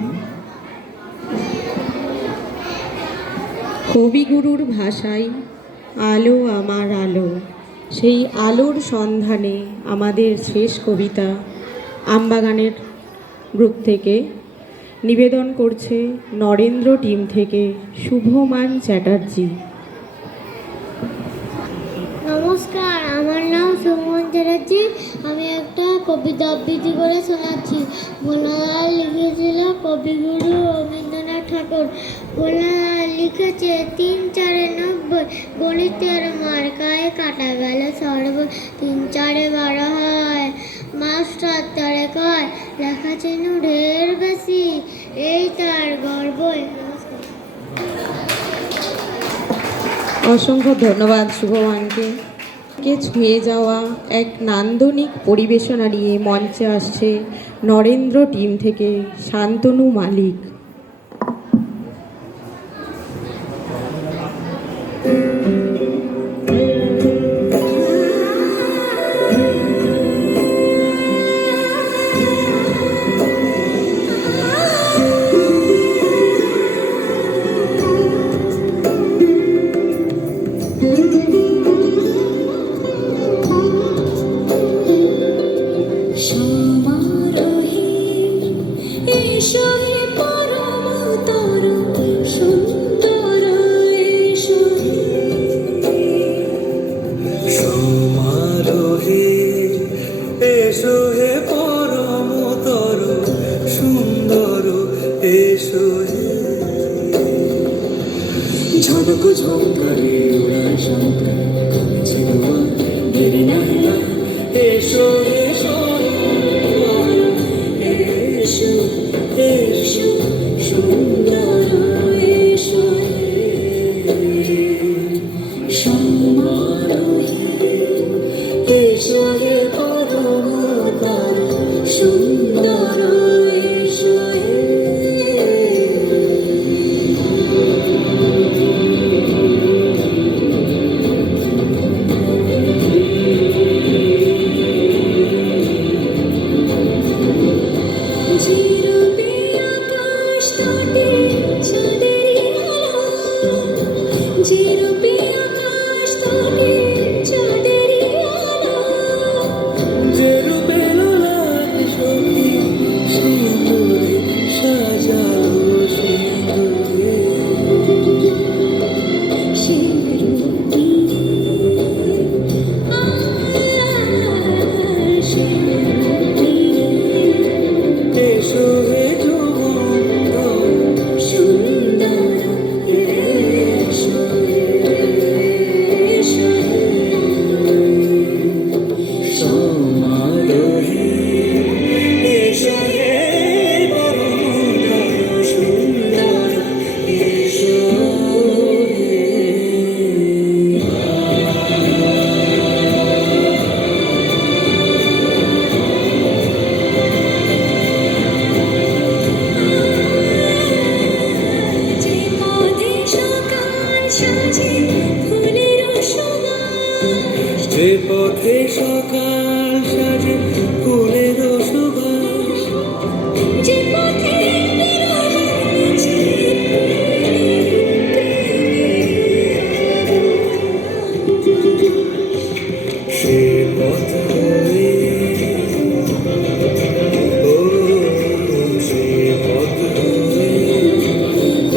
কবিগুরুর ভাষায় আলো আমার আলো, সেই আলোর সন্ধানে আমাদের শেষ কবিতা আমবাগানের গ্রুপ থেকে নিবেদন করছে নরেন্দ্র টিম থেকে শুভমান চ্যাটার্জি। নমস্কার, আমার নাম সুমন চ্যাটার্জি। আমি একটা কবিতা আবৃত্তি করে শোনাচ্ছি। ভোলাদা লিখেছিল কবিগুরু রবীন্দ্রনাথ ঠাকুর। ভোলাদা লিখেছে ৩ ৪ ৯০, গণিতের মার্কায় কাটা গেল সর্ব, ৩ ৪ 12 হয়, মাস্টার তারে কয় লেখা চিহ্ন ঢের বেশি, এই তার গর্ব। নমস্কার। অসংখ্য ধন্যবাদ শুভমানকে। ছুঁয়ে যাওয়া এক নান্দনিক পরিবেশনা নিয়ে মঞ্চে আসছে নরেন্দ্র টিম থেকে শান্তনু মালিক। ঝলক ঝঙ্কারে ওড়ায় শঙ্কার কমেছে দুয়ার দেরি নাহি আর এসো এসো এসো এসো সুন্দর এসো সমারোহে এসো হে পরমতার সুন্দর এসো চিরবে আকাশ তটে চাঁদের আলো চিরবে আকাশ তটে চাঁদের আলো যেরূপে লোলার সঙ্গী সিঁদুরে সাজালো সিঁদুরে শিরুটি শিরুটি এসো হে যুবক সুন্দর এসো এসো সমারোহে এসো হে পরমতর সুন্দর এসো যে পদে সকাল সাজে ফুলের সুবাস যে পথে সকাল সাজে ফুলের সুবাস যে পথে সে পথ হয়ে ও সে পথ হয়ে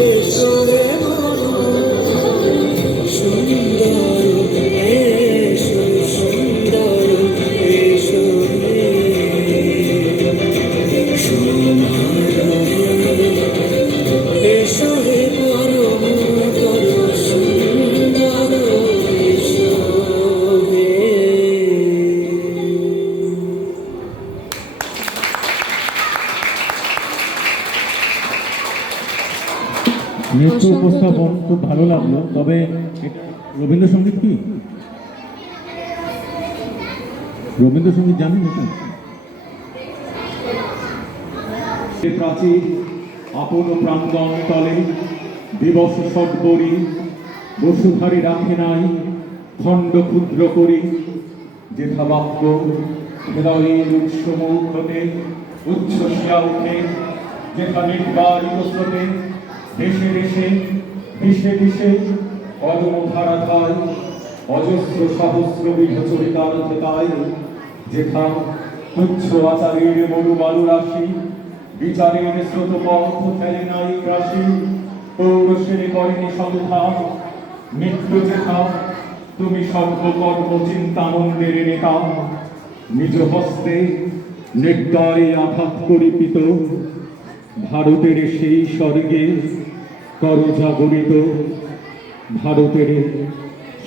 এসো হে সুন্দর এসো সুন্দর এসো সমারোহে এসো হে পরমতর সুন্দর এসো হে নৃত্য উপস্থাপন খুব ভালো লাগলো, তবে রবীন্দ্রসঙ্গীত কি? রবীন্দ্রসঙ্গীত জানেন এটা? প্রাচীর আপন প্রাঙ্গণ তলে দিবস সদ্বরি বসুধারী রাখে নাই খণ্ড ক্ষুদ্র করি যেথা বাক্য হৃদয়ের উৎসমুখ হতে উচ্ছ্বসিয়া উঠে যেথা নির্বারিত স্রোতে দেশে দেশে দিশে দিশে অদম ধারাধায় অজস্র সহস্র বিধচরিতার থেতায় যেথা তুচ্ছ আচারের মরু বালু রাশি বিচারের স্রোত পথ ফেলে নাই রাশি পৌরসের করেনি সন্ধ্যা নিত্য যেথা তুমি সর্বকর্ম চিন্তানন্দের নেতা নিজ হস্তে নির্দয়ে আঘাত করিপিত ভারতের সেই স্বর্গে করজাগরিত ভারতের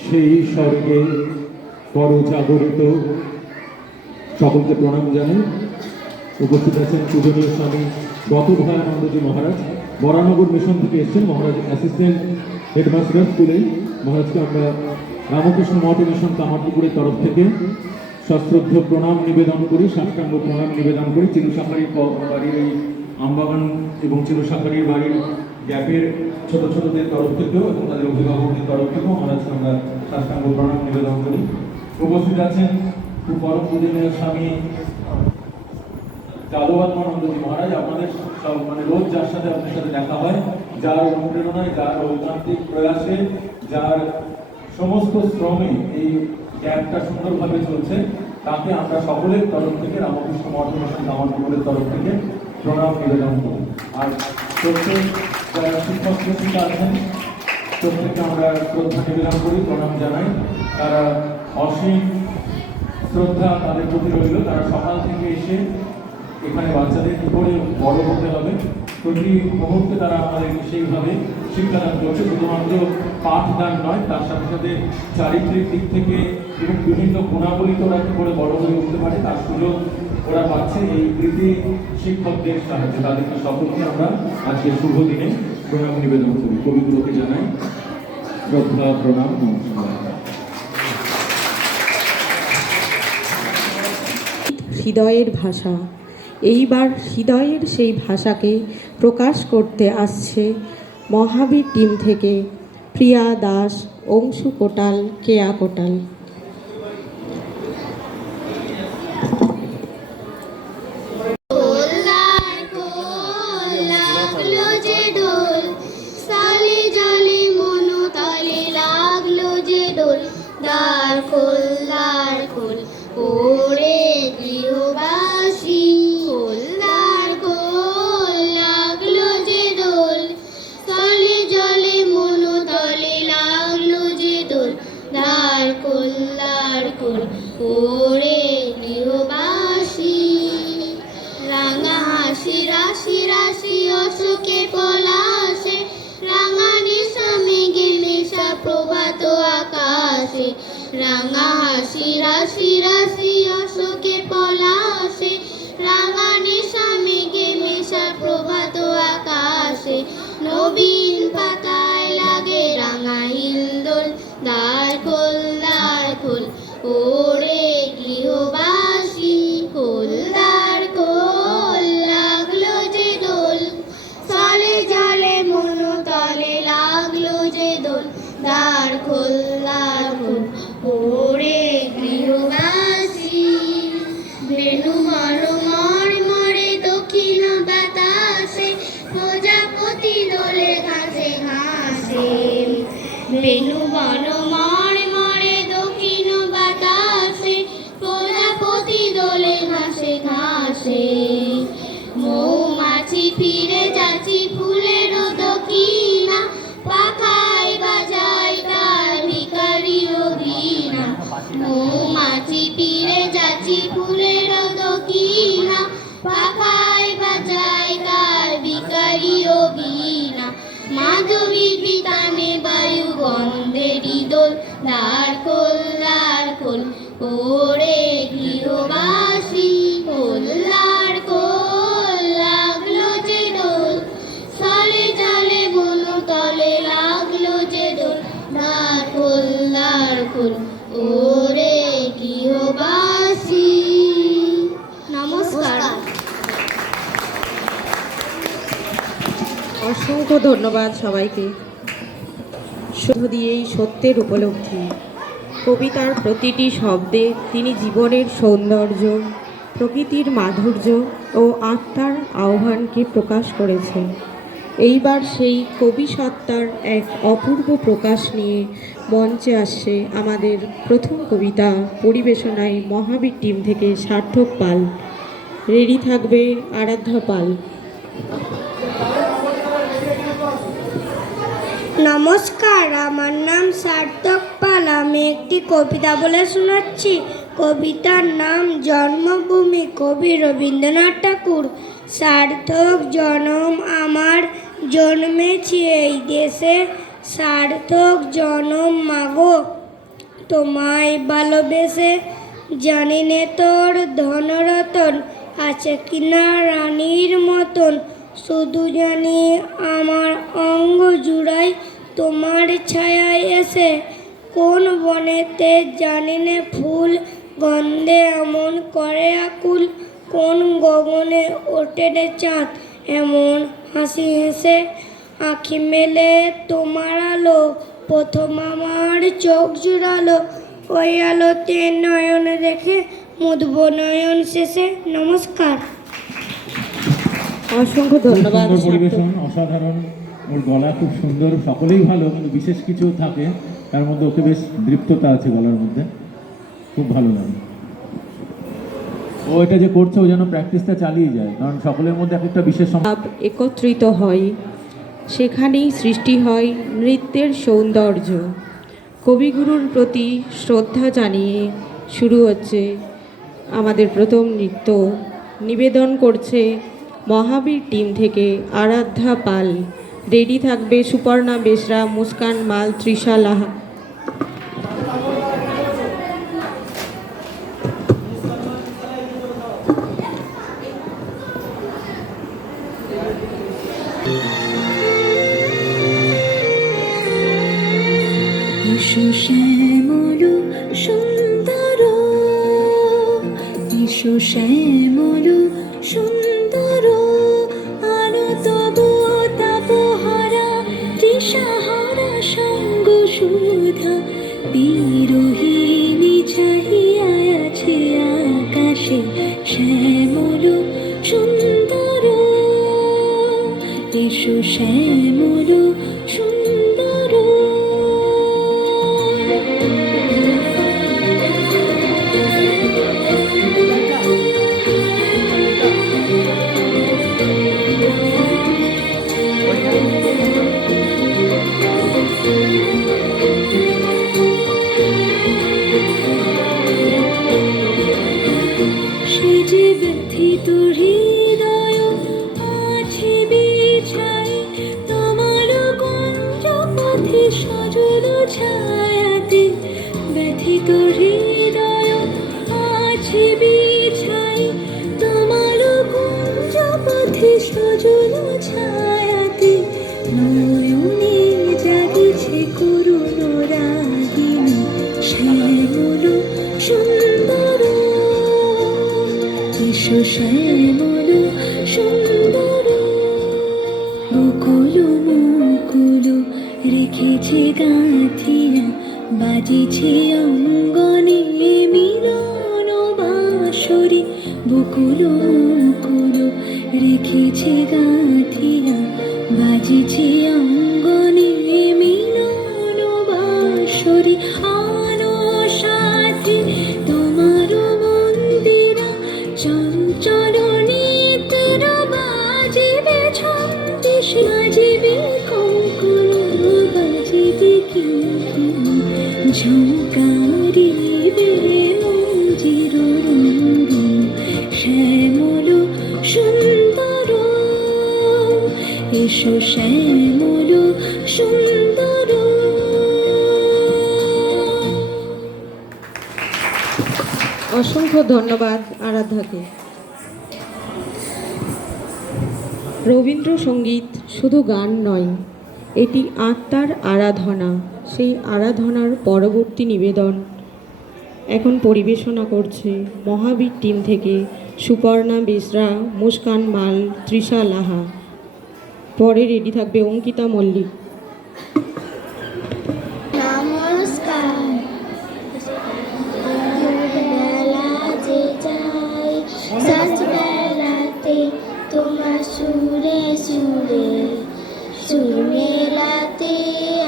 সেই স্বর্গে করজাগরিত। সকলকে প্রণাম জানাই। উপস্থিত আছেন পূজনীয় স্বামী গতভয়ানন্দজি মহারাজ, বরানগর মিশন থেকে এসেছেন। মহারাজ অ্যাসিস্ট্যান্ট হেডমাস্টার স্কুলে। মহারাজকে আমরা রামকৃষ্ণ মঠ মিশন কামারপুকুরের তরফ থেকে সশ্রদ্ধ প্রণাম নিবেদন করি, সাষ্টাঙ্গ প্রণাম নিবেদন করি। চিরুশাখারির বাড়ির এই আমবাগান এবং চিরুশাখারির বাড়ির গ্যাপের ছোট ছোটদের তরফ থেকেও এবং তাদের অভিভাবকদের তরফ থেকেও মহারাজকে আমরা সাষ্টাঙ্গ প্রণাম নিবেদন করি। উপস্থিত আছেন পরম পূজনীয় স্বামী যাদবাত্মানন্দজি মহারাজ। আপনাদের সব রোজ যার সাথে আপনার সাথে দেখা হয়, যার অনুপ্রেরণায়, যার ঐকান্তিক প্রয়াসে, যার সমস্ত শ্রমে এই ক্যাম্পটা সুন্দরভাবে চলছে, তাকে আমরা সকলের তরফ থেকে রামকৃষ্ণ মঠ মিশন কামারপুকুরের তরফ থেকে প্রণাম নিবেদন করি। আর প্রত্যেক যারা শিক্ষক শিক্ষিকা আছেন প্রত্যেককে আমরা শ্রদ্ধা নিবেদন করি, প্রণাম জানাই। তারা অসীম শ্রদ্ধা তাদের প্রতি রইল। তারা সকাল থেকে এসে এখানে বাচ্চাদের কী করে বড় হতে হবে প্রতি মুহূর্তে তারা আমাদেরকে সেইভাবে শিক্ষাদান করছে। শুধুমাত্র পাঠদান নয়, তার সাথে সাথে চারিত্রিক দিক থেকে এবং বিভিন্ন গুণাবলী ওরা কী করে বড় হয়ে উঠতে পারে তার সুযোগ ওরা পাচ্ছে এই কৃতি শিক্ষকদের সাহায্যে। তাদেরকে সকলকে আমরা আজকে শুভ দিনে প্রণাম নিবেদন করি। কবিগুলোকে জানাই শ্রদ্ধা, প্রণাম, নমস্কার। হৃদয়ের ভাষা। এইবার হৃদয়ের সেই ভাষাকে প্রকাশ করতে আসছে মহাবীর টিম থেকে প্রিয়া দাস, অংশু কোটাল, কেয়া কোটাল। লাগলো যে ডোল, সালে জলে মনো তালে লাগলো যে ডোল, দ্বার খোল দ্বার খোল ওরে গৃহবাসী, খোল দ্বার খোল লাগলো যে ডোল, সালে জলে মনো তালে লাগলো যে ডোল, দ্বার খোল ওরে গৃহবাসী। রাঙা হাসি রাশি রাশি অশোকে পলাশে, রাঙা নিশা মেঘে মেশা প্রভাত আকাশে, রাঙা হাসি রাশি রাশি অশোকে পলাশে, রাঙা নিশা মেঘে মেশা প্রভাত আকাশে, নবীন পাতায় লাগে রাঙা হিন্দোল, দ্বার খোল ওরে গৃহবাসী, খোল দ্বার খোল লাগলো যে দোল, সালে জলে মনো তলে লাগলো যে দোল, দ্বার খোল ওরে গৃহবাসী। বেনু মরে মরে দক্ষিণ বাতাসে, প্রজাপতি দোলে ঘাসে ঘাসে, বেনু মরে মরে দক্ষিণ বাতাসে, প্রজাপতি দোলে ঘাসে ঘাসে, মৌমাছি ফিরে যাচ্ছি ফুলের দক্ষিণা, পাখায় বাজাই তার ভিখারি অভিনা, মৌমাছি ফিরে যাচ্ছি ফুলের দক্ষিণা, পাখায় বাজাই তার ভিখারি অভিনা, মাধবীর বিতানে বায়ু গন্ধেরি দোল, দ্বার খোল ওরে গৃহবাসী, খোল দ্বার খোল লাগলো যে দোল, সালে জলে বনু তলে লাগলো যে দোল, দ্বার খোল ওরে গৃহবাসী। নমস্কার। অসংখ্য ধন্যবাদ সবাইকে। শুধু দিয়েই সত্যের উপলব্ধি। কবিতার প্রতিটি শব্দে তিনি জীবনের সৌন্দর্য, প্রকৃতির মাধুর্য ও আত্মার আহ্বানকে প্রকাশ করেছেন। এইবার সেই কবি সত্তার এক অপূর্ব প্রকাশ নিয়ে মঞ্চে আসছে আমাদের প্রথম কবিতা পরিবেশনায় মহাবীর টিম থেকে সার্থক পাল। রেডি থাকবে আরাধ্যা পাল। নমস্কার, আমার নাম সার্থক পাল। আমি একটি কবিতা বলে শোনাচ্ছি। কবিতার নাম জন্মভূমি, কবি রবীন্দ্রনাথ ঠাকুর। সার্থক জনম আমার, জন্মেছি এই দেশে, সার্থক জনম মাগো তোমায় ভালোবেসে, জানি নে তোর ধনরতন আছে কিনা রানীর মতন, শুধু জানি আমার অঙ্গ জুড়াই তোমার ছায়ায় এসে, কোন বনেতে জানি নে ফুল গন্ধে এমন করে আকুল, কোন গগনে ওঠে রে চাঁদ এমন হাসি হেসে, আঁখি মেলে তোমার আলো প্রথম আমার চোখ জুড়ালো, ওই আলোতে নয়ন দেখে মুদব নয়ন শেষে। নমস্কার। অসংখ্য ধন্যবাদ। সুন্দর পরিবেশন, অসাধারণ। ওর গলা খুব সুন্দর, সকলেই ভালো, কিন্তু বিশেষ কিছু থাকে তার মধ্যে, ওকে বেশ দৃপ্ততা আছে গলার মধ্যে, খুব ভালো লাগে। ও এটা যে করছে ও যেন প্র্যাকটিসটা চালিয়ে যায়, কারণ সকলের মধ্যে একটা বিশেষ একত্রিত হয়, সেখানেই সৃষ্টি হয় নৃত্যের সৌন্দর্য। কবিগুরুর প্রতি শ্রদ্ধা জানিয়ে শুরু হচ্ছে আমাদের প্রথম নৃত্য নিবেদন করছে মহাবীর টিম থেকে আরাধ্যা পাল। রেডি থাকবে সুপর্ণা বেসরা, মুস্কান মাল, তৃষা লাহা। এসো শ্যামল সুন্দর, এসো শ্যামল সুন্দর, আলো তবু তাপহারা তৃষাহারা সঙ্গ সুধা, বিরোহিণী চাহিয়া আছে আকাশে শ্যামল সুন্দর, এসো শ্যামল সুন্দর। সে যে ব্যথিত হৃদয় আছে বিছাই, তোমার কুঞ্জ পথে সজল ছায়াতে, ব্যথিত হৃদয় আছে বিছাই, তোমার কুঞ্জ পথে সজল ছায়াতে, নয়নে জাগিছে করুণ রাগিনী শ্যামল সুন্দর, এসো শ্যামল সুন্দর। বকুল মুকুল রেখেছে গাঁথিয়া, বাজিছে অঙ্গনে মিলন বাঁশরি, বকুল মুকুল রেখেছে গাঁথিয়া, বাজিছে অঙ্গনে মিলন বাঁশরি, আনো সাথে তোমার মন্দিরা চঞ্চল নিত্যের, বাজিবে ছন্দিস, বাজিবে কঙ্কণ, বাজিবে কিঙ্কিণ, ঝঙ্কারিবে মঞ্জির রঙ্গিন শ্যামল সুন্দর, এসো শ্যামল সুন্দর। অসংখ্য ধন্যবাদ আরাধ্যাকে। রবীন্দ্রসঙ্গীত শুধু গান নয়, এটি আত্মার আরাধনা। সেই আরাধনার পরবর্তী নিবেদন এখন পরিবেশনা করছে মহাবীর টিম থেকে সুপর্ণা বেসরা, মুস্কান মাল, তৃষা লাহা। পরে রেডি থাকবে অঙ্কিতা মল্লিক। নমস্কার। বেলা যে যাই সাজ বেলাতে, তোমার সুরে সুরে সুর মেলাতে,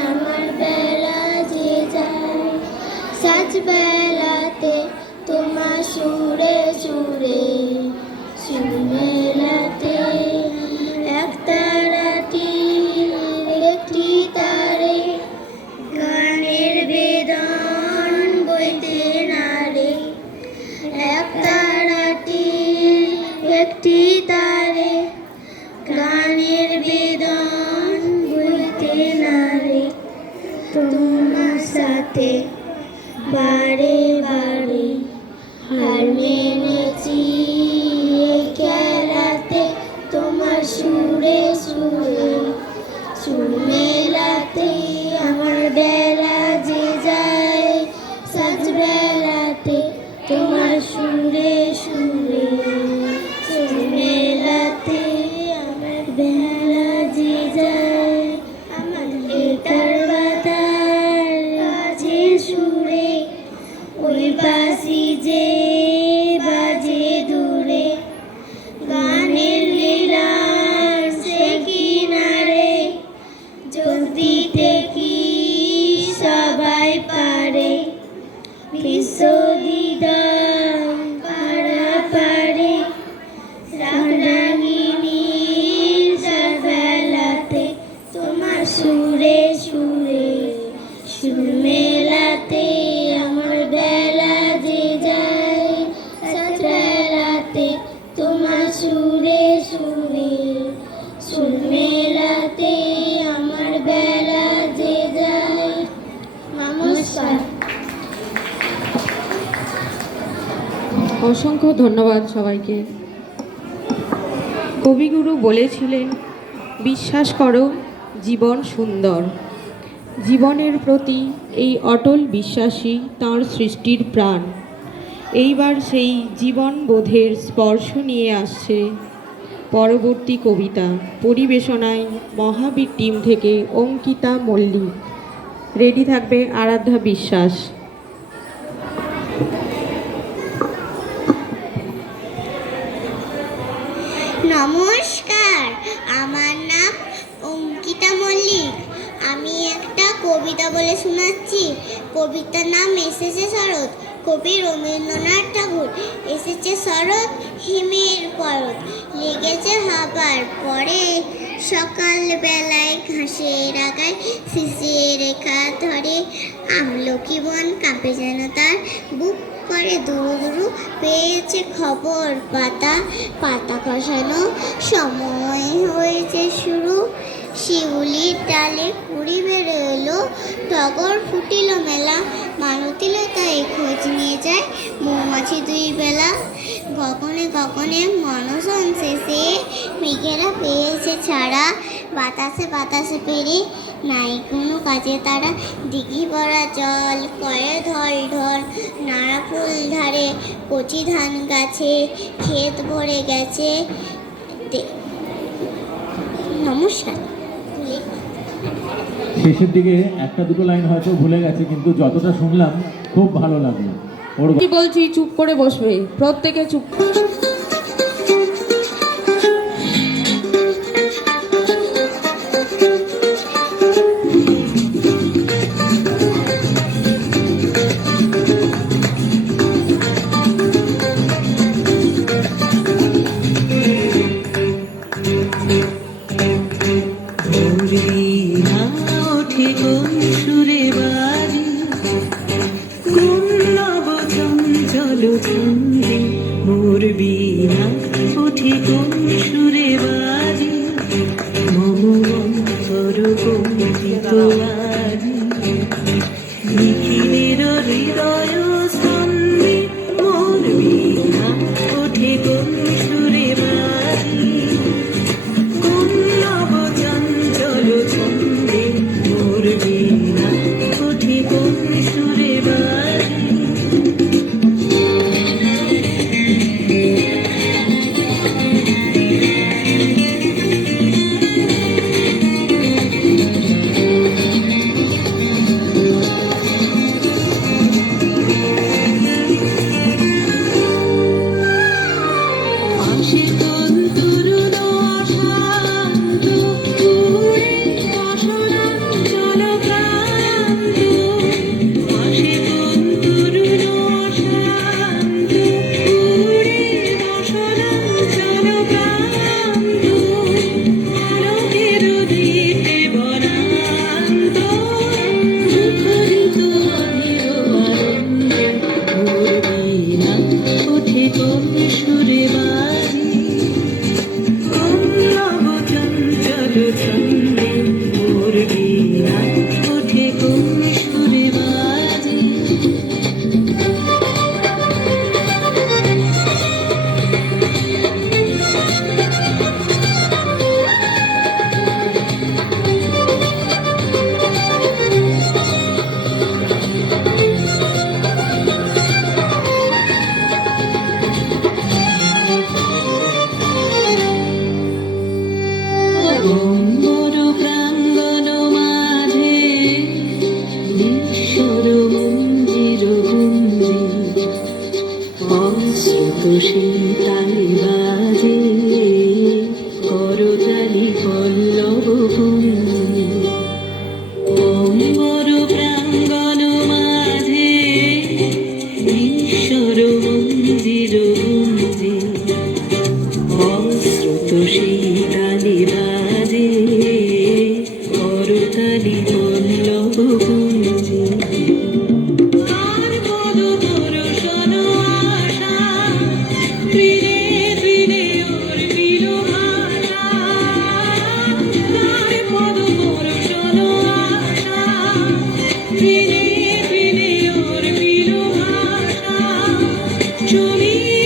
আমার বেলা যে যাই সাজ বেলাতে, তোমার সুরে সুরে সুর মেলাতে, এক তারাটি একটি তারে, গানের বেদন বইতে নারে, এক তারাটি একটি তারে, গানের বেদন বইতে নারে, তোমার সাথে বারে বারে হার মেনেছি এই খেলাতে, তোমার সুরে সুরে সুর মেলাতে, আমার বেলা যে যায় সাজ বেলাতে, তোমার সুরে সুরে সুর মেলাতে, আমার বেলা যে যায়, আমার এটার বাতার বাজে সুরে, ওই বাসি যে বাজে দূরে, গানের লীলা সে কিনারে, যোগ দিতে কি সবাই পারে, বিশ্বদিদার পাড়া পারে, রাগরাগিনীর সাজ বেলাতে, তোমার সুরে সুরে সুর মেলাতে, আমার বেলা যে যায় সাজ বেলাতে, তোমার অসংখ্য ধন্যবাদ সবাইকে। কবিগুরু বলেছিলেন, বিশ্বাস করো জীবন সুন্দর। জীবনের প্রতি এই অটল বিশ্বাসই তাঁর সৃষ্টির প্রাণ। এইবার সেই জীবনবোধের স্পর্শ নিয়ে আসছে পরবর্তী কবিতা পরিবেশনায় মহাবীর টিম থেকে অঙ্কিতা মল্লিক। রেডি থাকবে আরাধ্যা বিশ্বাস। নমস্কার, আমার নাম অঙ্কিতা মল্লিক। আমি একটা কবিতা বলে শোনাচ্ছি। কবিতার নাম এসেছে শরৎ, কবি রবীন্দ্রনাথ ঠাকুর। এসেছে শরৎ, হিমের পরত লেগেছে হাবার পরে, সকালবেলায় ঘাসের আগায় শিশির রেখা ধরে, আমলকি বন কাঁপে যেন তার বুক করে দুরু দুরু, পেয়েছে খবর পাতা পাতা খসানো, সময় হয়েছে শুরু। শিউলির ডালে কুড়ি বেড়ে এলো, টগর ফুটিল মেলা, মালতী লতায় খোঁজ নিয়ে যায় মৌমাছি দুই বেলা। গগনে গগনে মনসন শেষে, মেঘেরা পেয়েছে ছাড়া, বাতাসে বাতাসে পেরে নাই কোনো কাজে তারা। দিঘি ভরা জল করে ঢল ঢল, নাড়া ফুল ধারে কচি ধান গাছে, ক্ষেত ভরে গেছে। নমস্কার। শেষের দিকে একটা দুটো লাইন হয়তো ভুলে গেছে, কিন্তু যতটা শুনলাম খুব ভালো লাগলো। ওর কি বলছি, চুপ করে বসবে, প্রত্যেকে চুপ। ওঠে কোন সুরে বাজে, কোন নব চঞ্চল ছন্দে, মোর বীণা ওঠে কোন সুরে বাজে, মম অন্তর কম্পিত আজি, নিখিলের হৃদয় স্পন্দে, মোর বীণা ওঠে কোন সুরে বাজে, কোন নব চঞ্চল ছন্দে, মোর বীণা ওঠে কোন সুরে বাজে। আসে কোন তরুণ অশান্ত, উড়ে বাসনা জলক্রান্ত, আসে কোন তরুণ অশান্ত, উড়ে বাসনা জলক্রান্ত, আলোকের দীপ্তে বনান্ত, মুখরিত অধীর আনন্দে, মোর বীণা ওঠে কোন সুরে বাজে, কোন নব চঞ্চল ছন্দে, মোর বীণা ওঠে কোন সুরে বাজে। মোর প্রাঙ্গণ মাঝে ঈশ্বর মন্দির গুঞ্জে, অশ্রুত শীতালি বাজে, করতালি পল্লব কুঞ্জে। মোর প্রাঙ্গণ মাঝে ঈশ্বর মন্দির গুঞ্জে, অশ্রুত শীতালি বাজে, করতালি পল্লব কুঞ্জে। কার পদ দর্শন আশা, তৃণে তৃণে অর্পিল ভাষা, কার পদ দর্শন আশা, তৃণে তৃণে অর্পিল ভাষা, চলিয়ে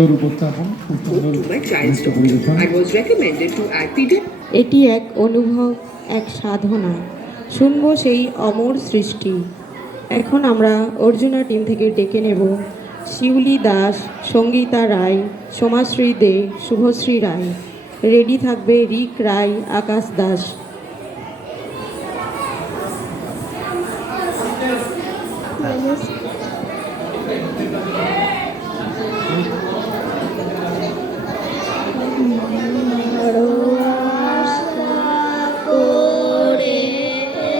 সুন্দর উপস্থাপন, খুব সুন্দর নৃত্য পরিবেশন। এটি এক অনুভব, এক সাধনা। শুনবো সেই অমর সৃষ্টি। এখন আমরা অর্জুনা টিম থেকে ডেকে নেব শিউলি দাস, সঙ্গীতা রায়, সোমাশ্রী দে, শুভশ্রী রায়। রেডি থাকবে রিক রায়, আকাশ দাস। করে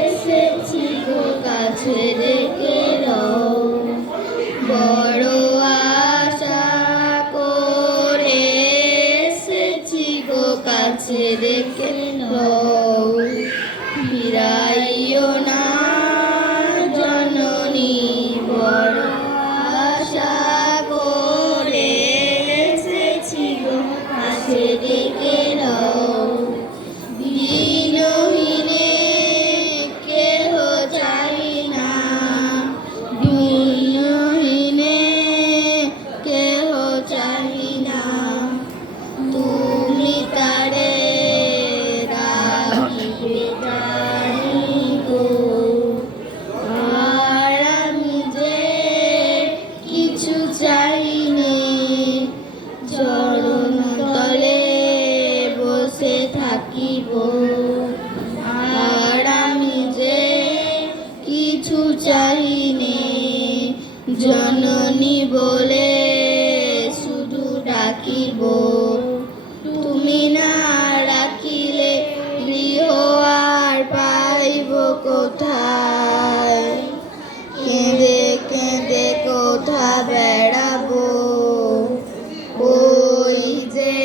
এসেছি গো কাছে রেখে রও, বড় আশা করে এসেছি গো কাছে রেখে রও, ফিরাইও না জননী, বড় আশা করে এসেছি গো কাছে রেখে রও, দিনহীনে কেহ চাই না, দিনহীনে কেহ চাই না, তুমি তারে রাখিবে জানি গো, আর আমি যে কিছু চাইনি, চরণ তলে বসে থাকিব, আর আমি যে কিছু চাইনি, জননী বলে শুধু ডাকিব, তুমি না রাখিলে গৃহ আর পাইব কোথায়, কেঁদে কেঁদে কোথা বেড়াবো, ওই যে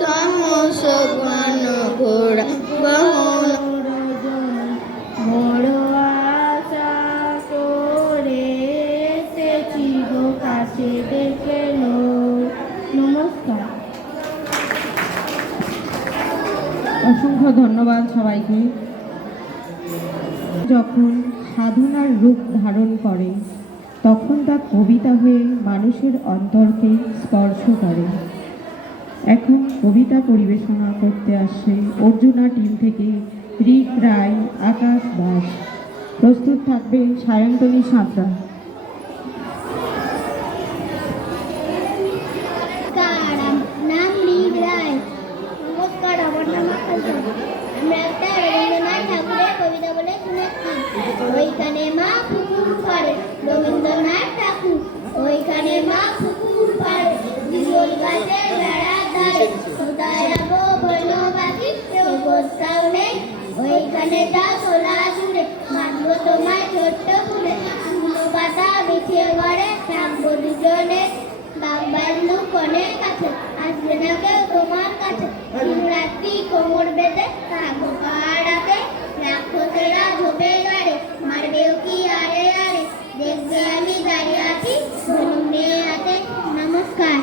তমস ঘন ঘোড়া বহন, বড় আশা করে এসেছি গো কাছে ডেকে লও। নমস্কার। অসংখ্য ধন্যবাদ সবাইকে। যখন সাধনার রূপ ধারণ করে তখন তা কবিতা হয়ে মানুষের অন্তরকে স্পর্শ করে। এখন কবিতা পরিবেশনা করতে আসছে অর্জুনা টিম থেকে রিক রায়, আকাশ দাস। প্রস্তুত থাকবে সায়ন্তনী সাঁতরা। নাম রিক রায়। নমস্কার, আমার নাম আকাশ দাস। আমরা একটা রবীন্দ্রনাথ ঠাকুরের কবিতা বলে শুনেছি, ওইখানে মা পুকুর পাড়ে, রবীন্দ্রনাথ ঠাকুর। ওইখানে মা পুকুর পাড়ে, বিজল গাছের বেড়ার ধারে, কোথায় যাবো বলো বাকি, কেউ কোথাও নেই। ওইখানে যা তোলা জুড়ে, মানবো তোমায় ছোট্ট করে, শুকনো পাতা বিছিয়ে ঘরে থাকবো দুজনে, বাংবালু কনের কাছে, আসবে না কেউ তোমার কাছে, রাত্রি কোমর বেঁধে থাকবো পাড়াতে, রাক্ষসেরা ঝোপে গাড়ে, মারবেও কি আরে আরে, দেখবে আমি দাঁড়িয়ে আছি ধনুকে হাতে। নমস্কার।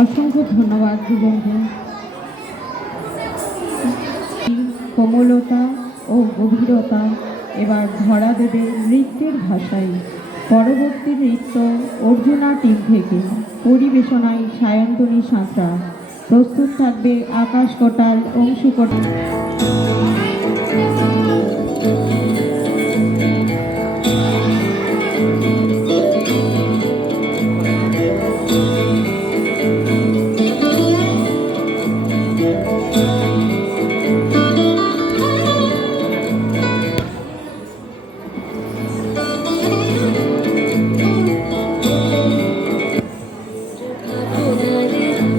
অসংখ্য ধন্যবাদ যুবকদের। কোমলতা ও গভীরতা এবার ধরা দেবে নৃত্যের ভাষায়। পরবর্তী নৃত্য অর্জুনা টিম থেকে, পরিবেশনায় সায়ন্তনী সাঁতরা। প্রস্তুত থাকবে আকাশ কোটাল, অংশু কোটাল।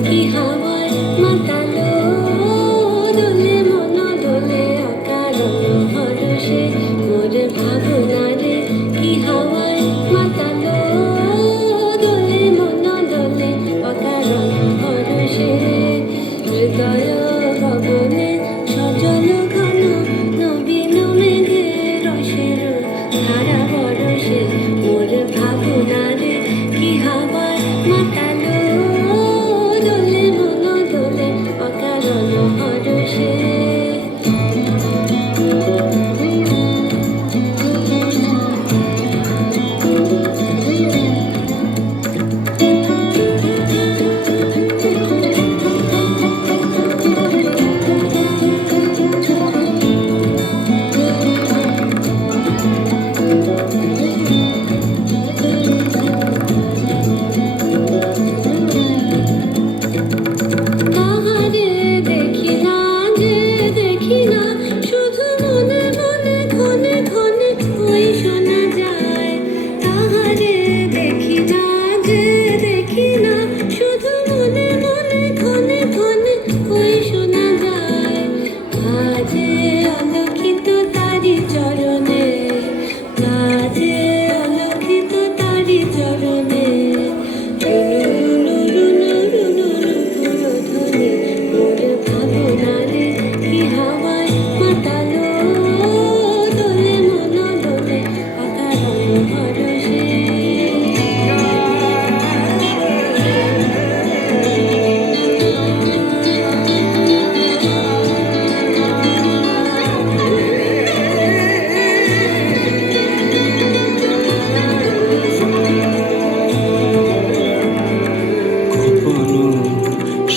কি হাওয়ায় মাতালো, দোলে মন দোলে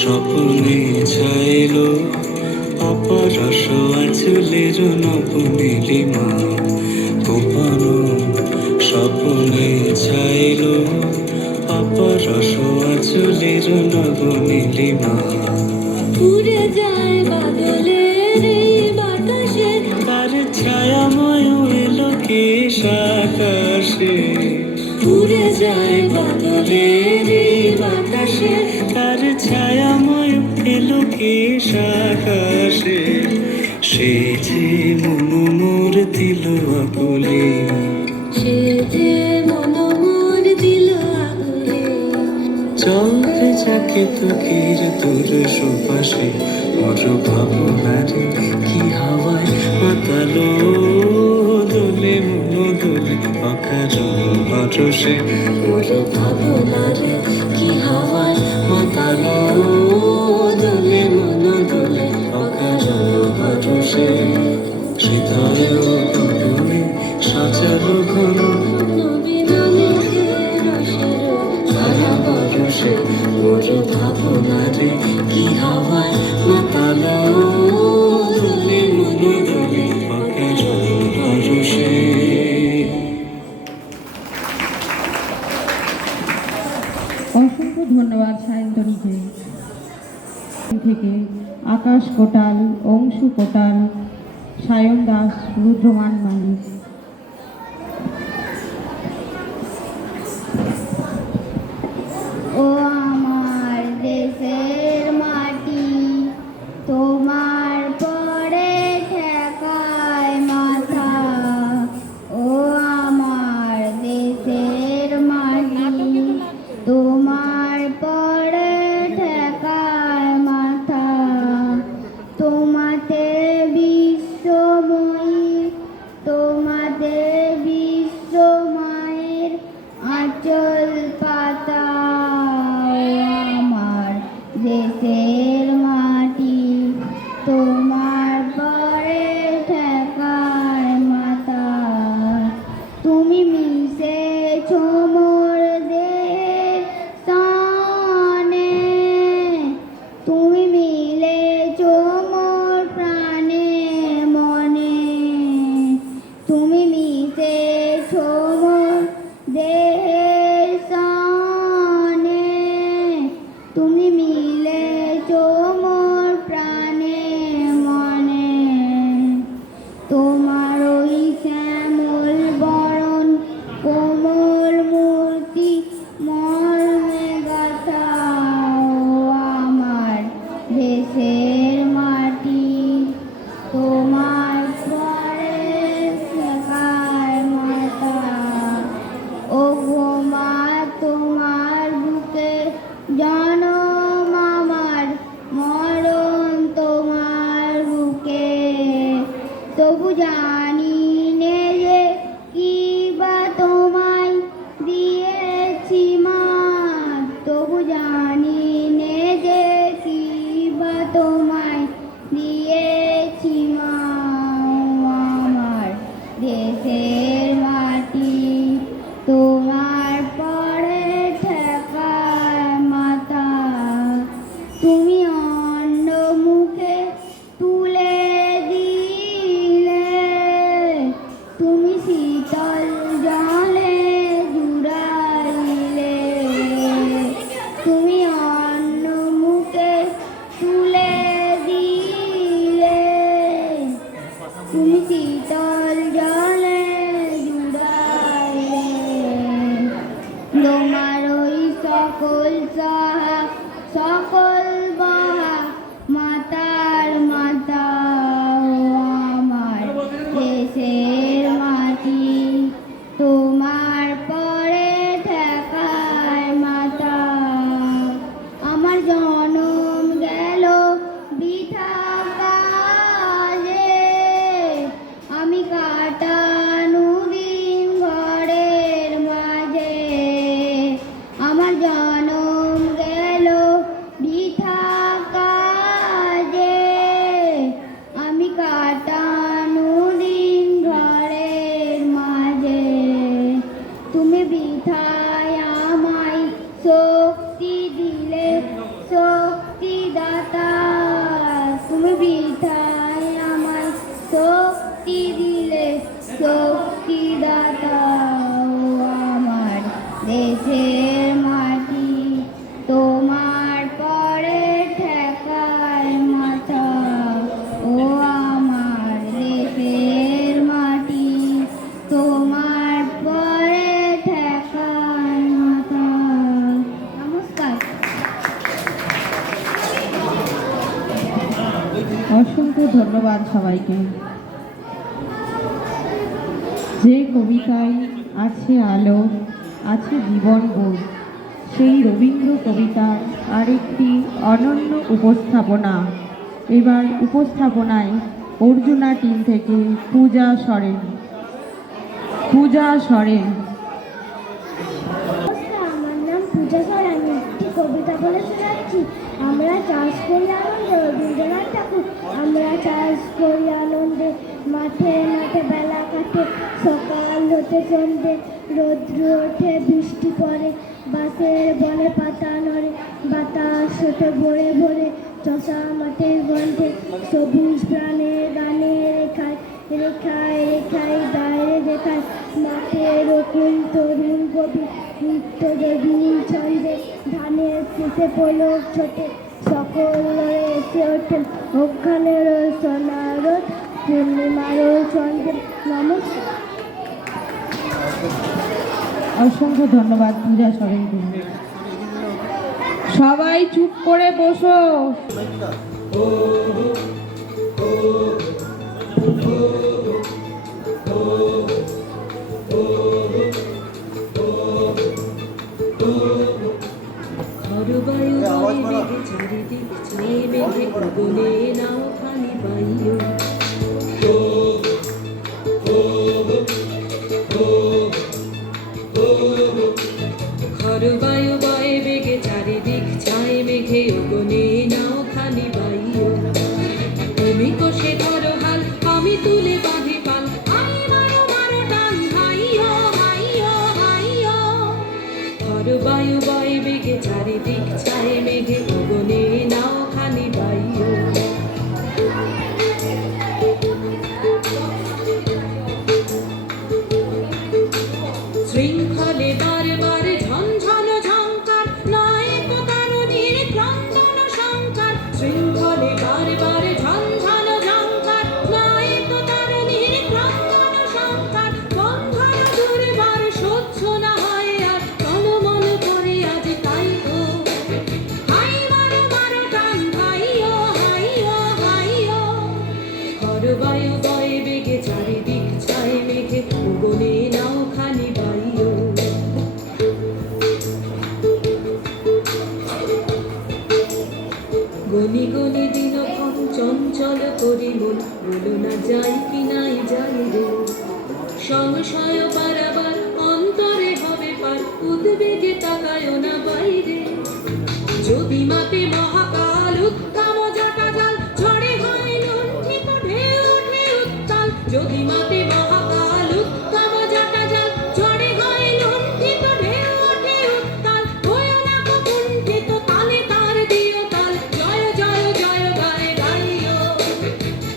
স্বপ্নে ছাইলো অপরস আঁচলের নবনীলিমা গোপানো স্বপ্নে ছাইলো অপরস আঁচলের নবনীলিমা উড়ে যায় বাদলের এই বাতাসে তার ছায়াময় এলো কেশ আকাশে উড়ে যায় বাদলের এই বাতাসে তার ছায়াময় এলো কেশ আকাশে সে যে মনোমোর দিল আকুলে সে যে মনোমর দিল আগুনে চলতে যাকে তোকের তোর সুপাশে ওর ভাবনারে কি হাওয়ায় মাতালো দোলে মনো দোলে অকারণ ভরসে ওর ভাবনারে কি হাওয়ায় মাতালো দোলে মনো দোলে অকারণ ভরসে হৃদয় গগনে সাজালো ঘন নবীননে রসের ধারা বরসে ওর ভাবনারে কি হাওয়ায় মাতালো দোলে মনো দোলে অকারণ ভরসে অসংখ্য ধন্যবাদ সায়ন্তনীকে। থেকে আকাশ কোটাল, অংশু কোটাল, সায়ন দাস, রুদ্রমান মালিক। ও আমার দেশের মাটি তোমার পরে ঠেকায় মাথা ও আমার দেশের মাটি তোমার পরে ঠেকায় মাথা তোমাতে বিশ্বময়ী তোমাতে বিশ্বমায়ের আঁচল পাতা আমার দেশের মাটি তোমার পরে ঠেকায় মাথা তুমি মিশেছ মোর দেহের সনে তুমি মিলেছ মোর প্রাণে মনে তুমি মিশেছ মোর দেহের সনে তুমি মিলেছ মোর প্রাণে মনে তোমার ওই শ্যামল বরণ কোমল মূর্তি মর্মে গাথা আমার দেশের মাটি তোমার পরে শেখায় মাতা ও গো মা তোমার বুকে জনম আমার মরণ তোমার বুকে তবু জানি নে যে কি বা তোমায় দিয়েছি মা তবু জানি নে যে কি বা তোমায় দিয়েছি মা আমার দেশের মাটি তোমার পরে ঠেকায় মাথা তুমি অন্য মুখে তুলে দিলে তুমি শীতল জলে জুড়াইলে তুমি অন্য মুখে তুলে দিলে তুমি শীতল জলে জুড়াইলে তোমার ওই সকল সাহা সকল বাহা মাতার মাতা ও আমার দেশের মাটি তোমার পরে ঠেকায় মাতা আমার জনম গেল বৃথা কাজে আমি কাটানো দিন ঘরের মাঝে আমার জনম গেল বৃথা কাজে আমি কাটানো দিন ঘরের মাঝে তুমি বৃথায় আমায় শক্তি দিলে বৃথায় আমায় শক্তি দিলে শক্তিদাতা ও আমার দেশের মাটি তোমার পরে ঠেকায় মাথা ও আমার দেশের মাটি তোমার পরে ঠেকায় মাথা। নমস্কার। অসংখ্য ধন্যবাদ সবাইকে। যে কবিতায় আছে আলো, আছে জীবনবোধ, সেই রবীন্দ্র কবিতার আরেকটি অনন্য উপস্থাপনা। এবার উপস্থাপনায় অর্জুনা টিম থেকে পূজা সরেন। নমস্কার, আমার নাম পূজা স্যার। আমি একটি কবিতা বলে শোনাচ্ছি। আমরা চাষ করি আনন্দে, রবীন্দ্রনাথ ঠাকুর। আমরা চাষ করি আনন্দে, মাঠে মাঠে বেলা কাটে, সকাল হতে সন্ধে, রৌদ্র ওঠে বৃষ্টি পড়ে, বাঁশের বনে পাতা নড়ে, বাতাস ওঠে ভোরে ভোরে, চষা মাঠের গন্ধে, সবুজ প্রাণের গানে রেখায় রেখায় রেখায় বাইরে দেখায়, মাঠের রকুল তরুণ কবি নিত্য দেবী ছন্দে, ধানের শীষে পলক ছোটে, সকল লড়ে এসে ওঠেন ওখানের সোনার পূর্ণিমার সন্ধে। নমস্কার। অসংখ্য ধন্যবাদ পূজা সরেনকে। সবাই চুপ করে বসো। চারিদিক চেয়ে মেঘে গগনে নাও খানি পাইও। খরবায়ু বয়ে বেগে চারিদিক ছায় মেঘে গগনে নাও খানি পাইও। তুমি কষে ধরো হাল, আমি তুলে বাঁধি পাল, আই মারো মারো টান, হাইয়ো হাইয়ো হাইয়ো। খরবায়ু বয়ে বেগে চারিদিক ছায় মেঘে গগনে নাও খানি পাইও। শৃঙ্খলে বারবার ঝনঝন ঝঙ্কার, নয় তো তারুণীর ক্রন্দন সংকার। শৃঙ্খলে বারবার ঝনঝন ঝঙ্কার, নয় তো তারুণীর ক্রন্দন সংকার। বন্ধন দুর্বার সহ্য না হয় আর, টলমল করে আজ তাই গো। হাই মারো মারো টান, হাইয়ো হাইয়ো হাইয়ো। খরবায়ু বয়ে বেগে চারিদিক ছায় মেঘে গগনে নাও খানি পাইও। গনি গনি দিনক্ষণ চঞ্চল করি মন, বলো না যাই কি নাই যাই রে। সংশয় বারাবার অন্তরে হবে পার, উদ্বেগে তাকায় না বাইরে। যদি মাতে মহাকাল উত্তম জটা জাল, ঝড়ে হয় লুণ্ঠিত ঢেউ ওঠে উত্তাল। যদি মাতে মহাকাল উত্তম জটা জাল, ঝড়ে হয় লুণ্ঠিত ঢেউ ওঠে উত্তাল। হয়ো না কো কুণ্ঠিত, তালে তার দিও তাল, জয় জয় জয় গায়ে গাইও।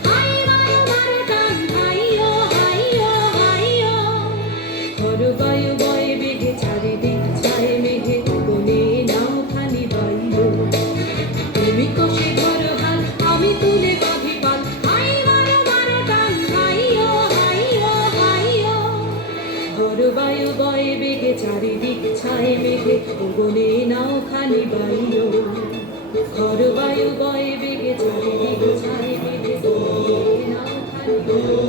হাই মারো মারো টান, হাইয়ো হাইয়ো হাইয়ো। খরবায়ু বয়ে বেগে চারিদিক ছায় মেঘে গগনে নাও খানি পাইও। তুমি কষে ধরো হাল, আমি তুলে বাঁধি পাল, হাই মারো মারো টান, হাইয়ো হাইয়ো হাইয়ো। খরবায়ু বয়ে বেগে চারিদিক ছায় মেঘে গগনে নাও খানি পাইও। খরবায়ু বয়ে বেগে চারিদিক ছায় মেঘে গগনে নাও খানি পাইও।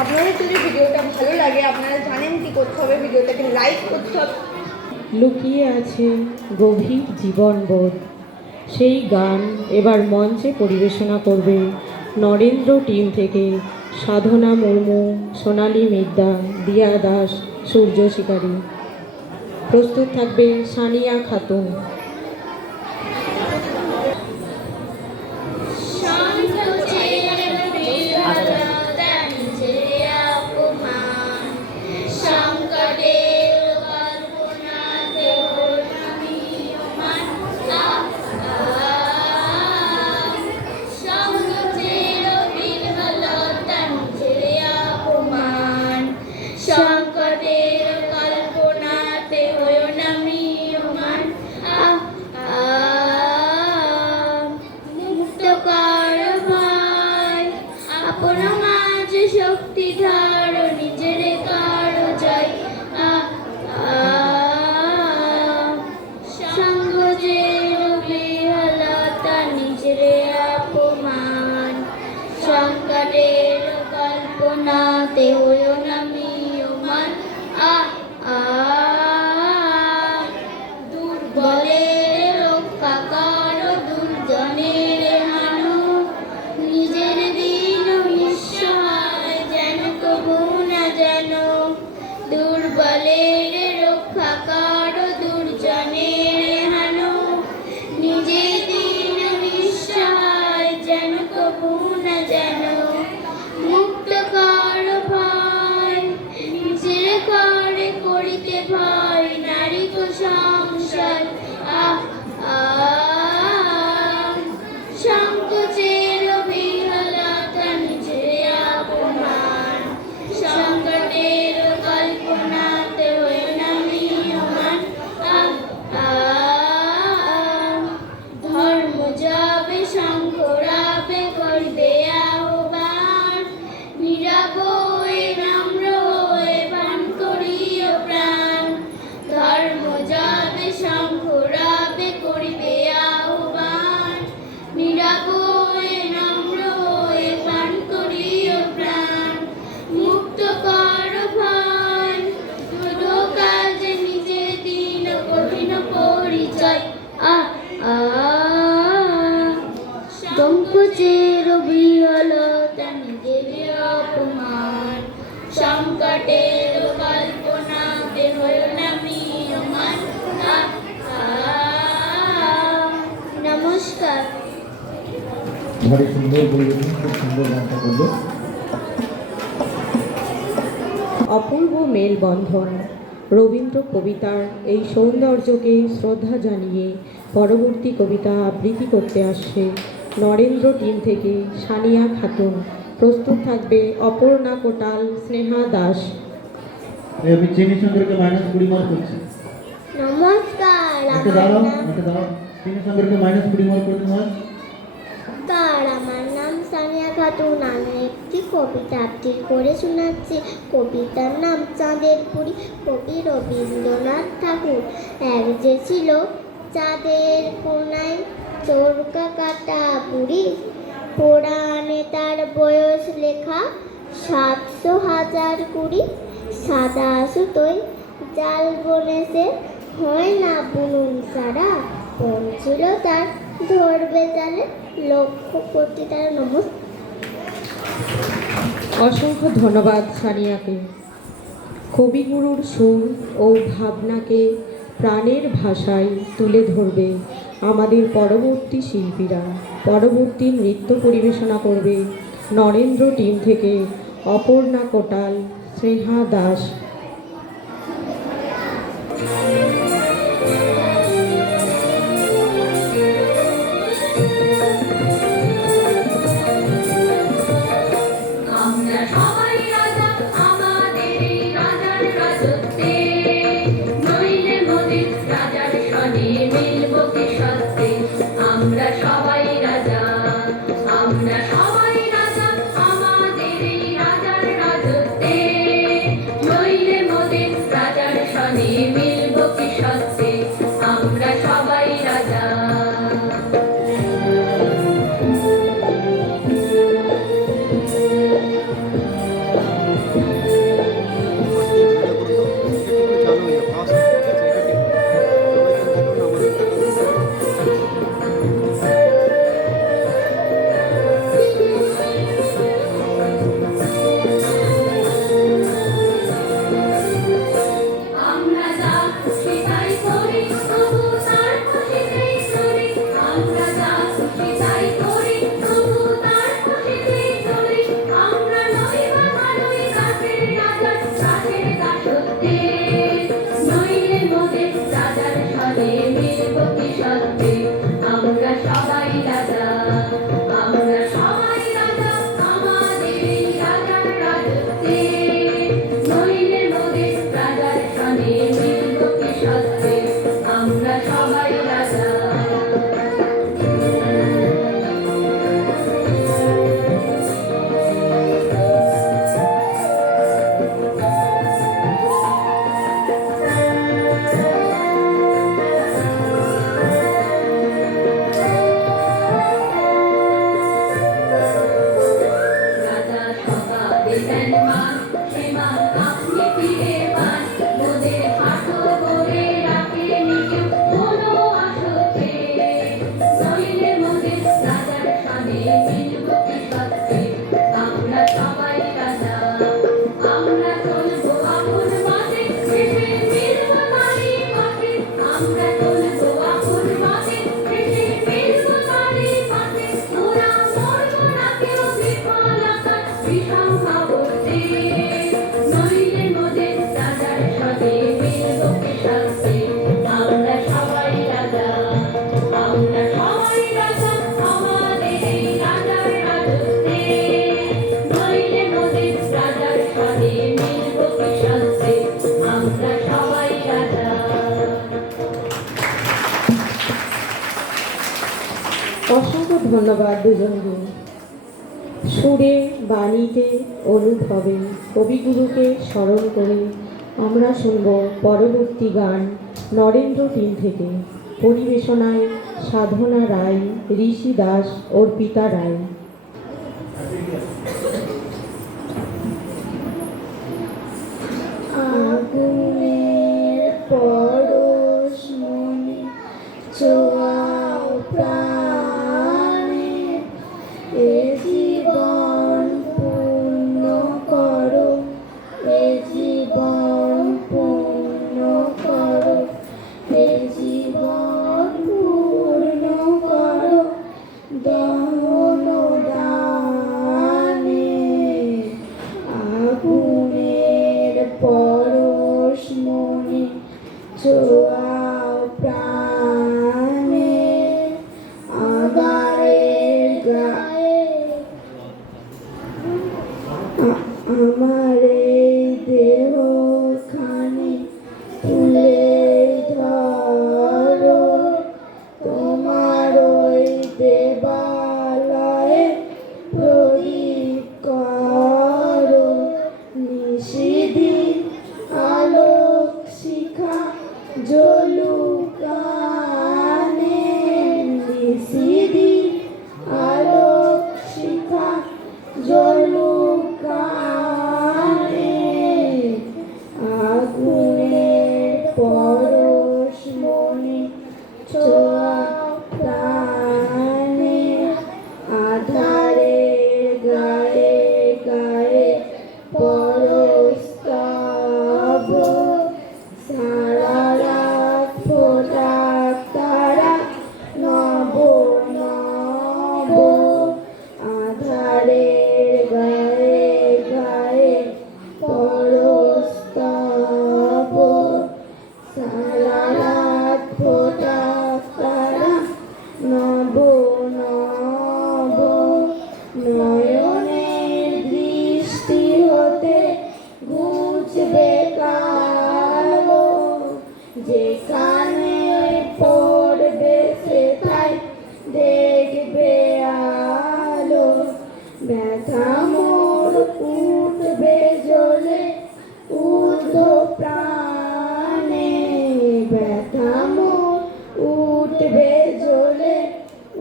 আপনাদের যদি ভিডিওটা ভালো লাগে, আপনারা জানেন কি করতে হবে, ভিডিওটাকে লাইক করতে হবে। লুকিয়ে আছে গভীর জীবনবোধ, সেই গান এবার মঞ্চে পরিবেশনা করবে নরেন্দ্র টিম থেকে সাধনা মুর্মু, সোনালী মিদ্দা, দিয়া দাস, সূর্য শিকারী। প্রস্তুত থাকবে সানিয়া খাতুন। শান্ত চেহারা শক্তি ধারো নিজের কারো চাই আ আ সঙ্গ যে বিহলতা নিজের অপমান সংকটের কল্পনাতে হইও না মিয়মান আ আ দুর্বলের রক্ষা করো দুর্জনের হানো নিজের দিন নিঃসহায় যেন কবু না যেন দুর্বলের রক্ষা করো দুর্জনের হানো নিজের দিন নিঃসহায় যেন কবু না যেন মুক্ত কর ভয় নিজের করে করিতে ভয় নারী কো সংসার আহ আহ সংকোচের বিহলতা নিজের অপমান সংকটের কল্পনাতে হইও না মিয়মান আহ আহ ধর্ম যাবে শঙ্করাবে করবে আহ্বান নীরব হয়ে নম্র হয়ে পান করিও প্রাণ ধর্ম যাবে শঙ্করাবে করবে আহ্বান নীরব হয়ে নম্র হয়ে পান করিও প্রাণ মুক্ত কর ভয় দৃঢ় কাজে নিজের দিন কঠিন পরিচয় আ আ সংকোচের বিহলতা নিজের অপমান সংকটের কল্পনাতে হইও না মিয়মান আ আ নমস্কার। ভারী সুন্দর পরিবেশন, খুব সুন্দর গানটা করলো। অপূর্ব মেলবন্ধন রবীন্দ্র কবিতার এই সৌন্দর্যকে শ্রদ্ধা জানিয়ে পরবর্তী কবিতা আবৃত্তি করতে আসছে নরেন্দ্র টিম থেকে সানিয়া খাতুন। প্রস্তুত থাকবে অপর্ণা কোটাল, স্নেহা দাস। আমি চিনি সুন্দরকে -20 মার্ক করছি। নমস্কার, একটা দাঁড়াও, একটা দাঁড়াও। চিনি সুন্দরকে -20 মার্ক করতে হয়। আমার নাম সানিয়া খাতুন। আমি একটি কবিতা আবৃত্তি করে শোনাচ্ছি। কবিতার নাম চাঁদের পুরী। কবি রবীন্দ্রনাথ ঠাকুর। এক যে ছিল চাঁদের কোনায় চরকা কাটা বুড়ি, পুরাণে তার বয়স লেখা 700,020। সাদা সুতোয় জাল বনেছে, হয় না বুনুন সারা। কোন ছিল তার ধরবে জালে, লক্ষ কোটি তার নমস্কার। অসংখ্য ধন্যবাদ সানিয়াকে। কবিগুরুর সুর ও ভাবনাকে প্রাণের ভাষায় তুলে ধরবে আমাদের পরবর্তী শিল্পীরা। পরবর্তী নৃত্য পরিবেশনা করবে নরেন্দ্র টিম থেকে অপর্ণা কোটাল, স্নেহা দাস। আমরা সবাই রাজা আমাদের এই রাজার রাজত্বে, নইলে মোদের রাজার সনে মিলব কি সত্যে। আমরা সবাই রাজা, আমরা সবাই রাজা আমাদের এই রাজার রাজত্বে, নইলে মোদের রাজার সনে মিলব কি সত্যে। আমরা সবাই রাজা। নমস্কার, অসংখ্য ধন্যবাদ দুজনকে। সুরে, বাণীতে, অনুভবে কবিগুরুকে স্মরণ করে আমরা শুনব পরবর্তী গান নরেন্দ্র টিম থেকে। পরিবেশনায় সাধনা রায়, ঋষি দাস, অর্পিতা রায়। আগুনের পরশ মনে ছোঁয়াও প্রাণে, এ জীবন পূর্ণ করো, এ জীবন পূর্ণ করো, এ জীবন পূর্ণ করো দহন দানে। আগুনের পরশ মনে ছোঁয়াও প্রাণে, আমারের গায়ে আমার এই দেহ খানি তুলে ধরো, তোমার ওই দেবালয়ে প্রদীপ করো। নিশিদিন আলোক শিখা জ্বলুক আনে, নিশিদিন আলোক শিখা জ্বলুক আনে। আগুনের পরশ মনে ছোঁয়াও প্রাণে, আধারের গায়ে গায়ে পরস্তব, সারা রাত ফোটা তারা নব নব। আধারের গায়ে গায়ে পরস্তব, সারা রাত ফোটা তারা নব নব। নয়নের দৃষ্টি হতে ঘুচবে কালো, যেখানে পড়বে সেথায় দেখবে আলো। ব্যথা মোর উঠবে জ্বলে ঊর্ধ্ব প্রাণে, ব্যথা মোর উঠবে জ্বলে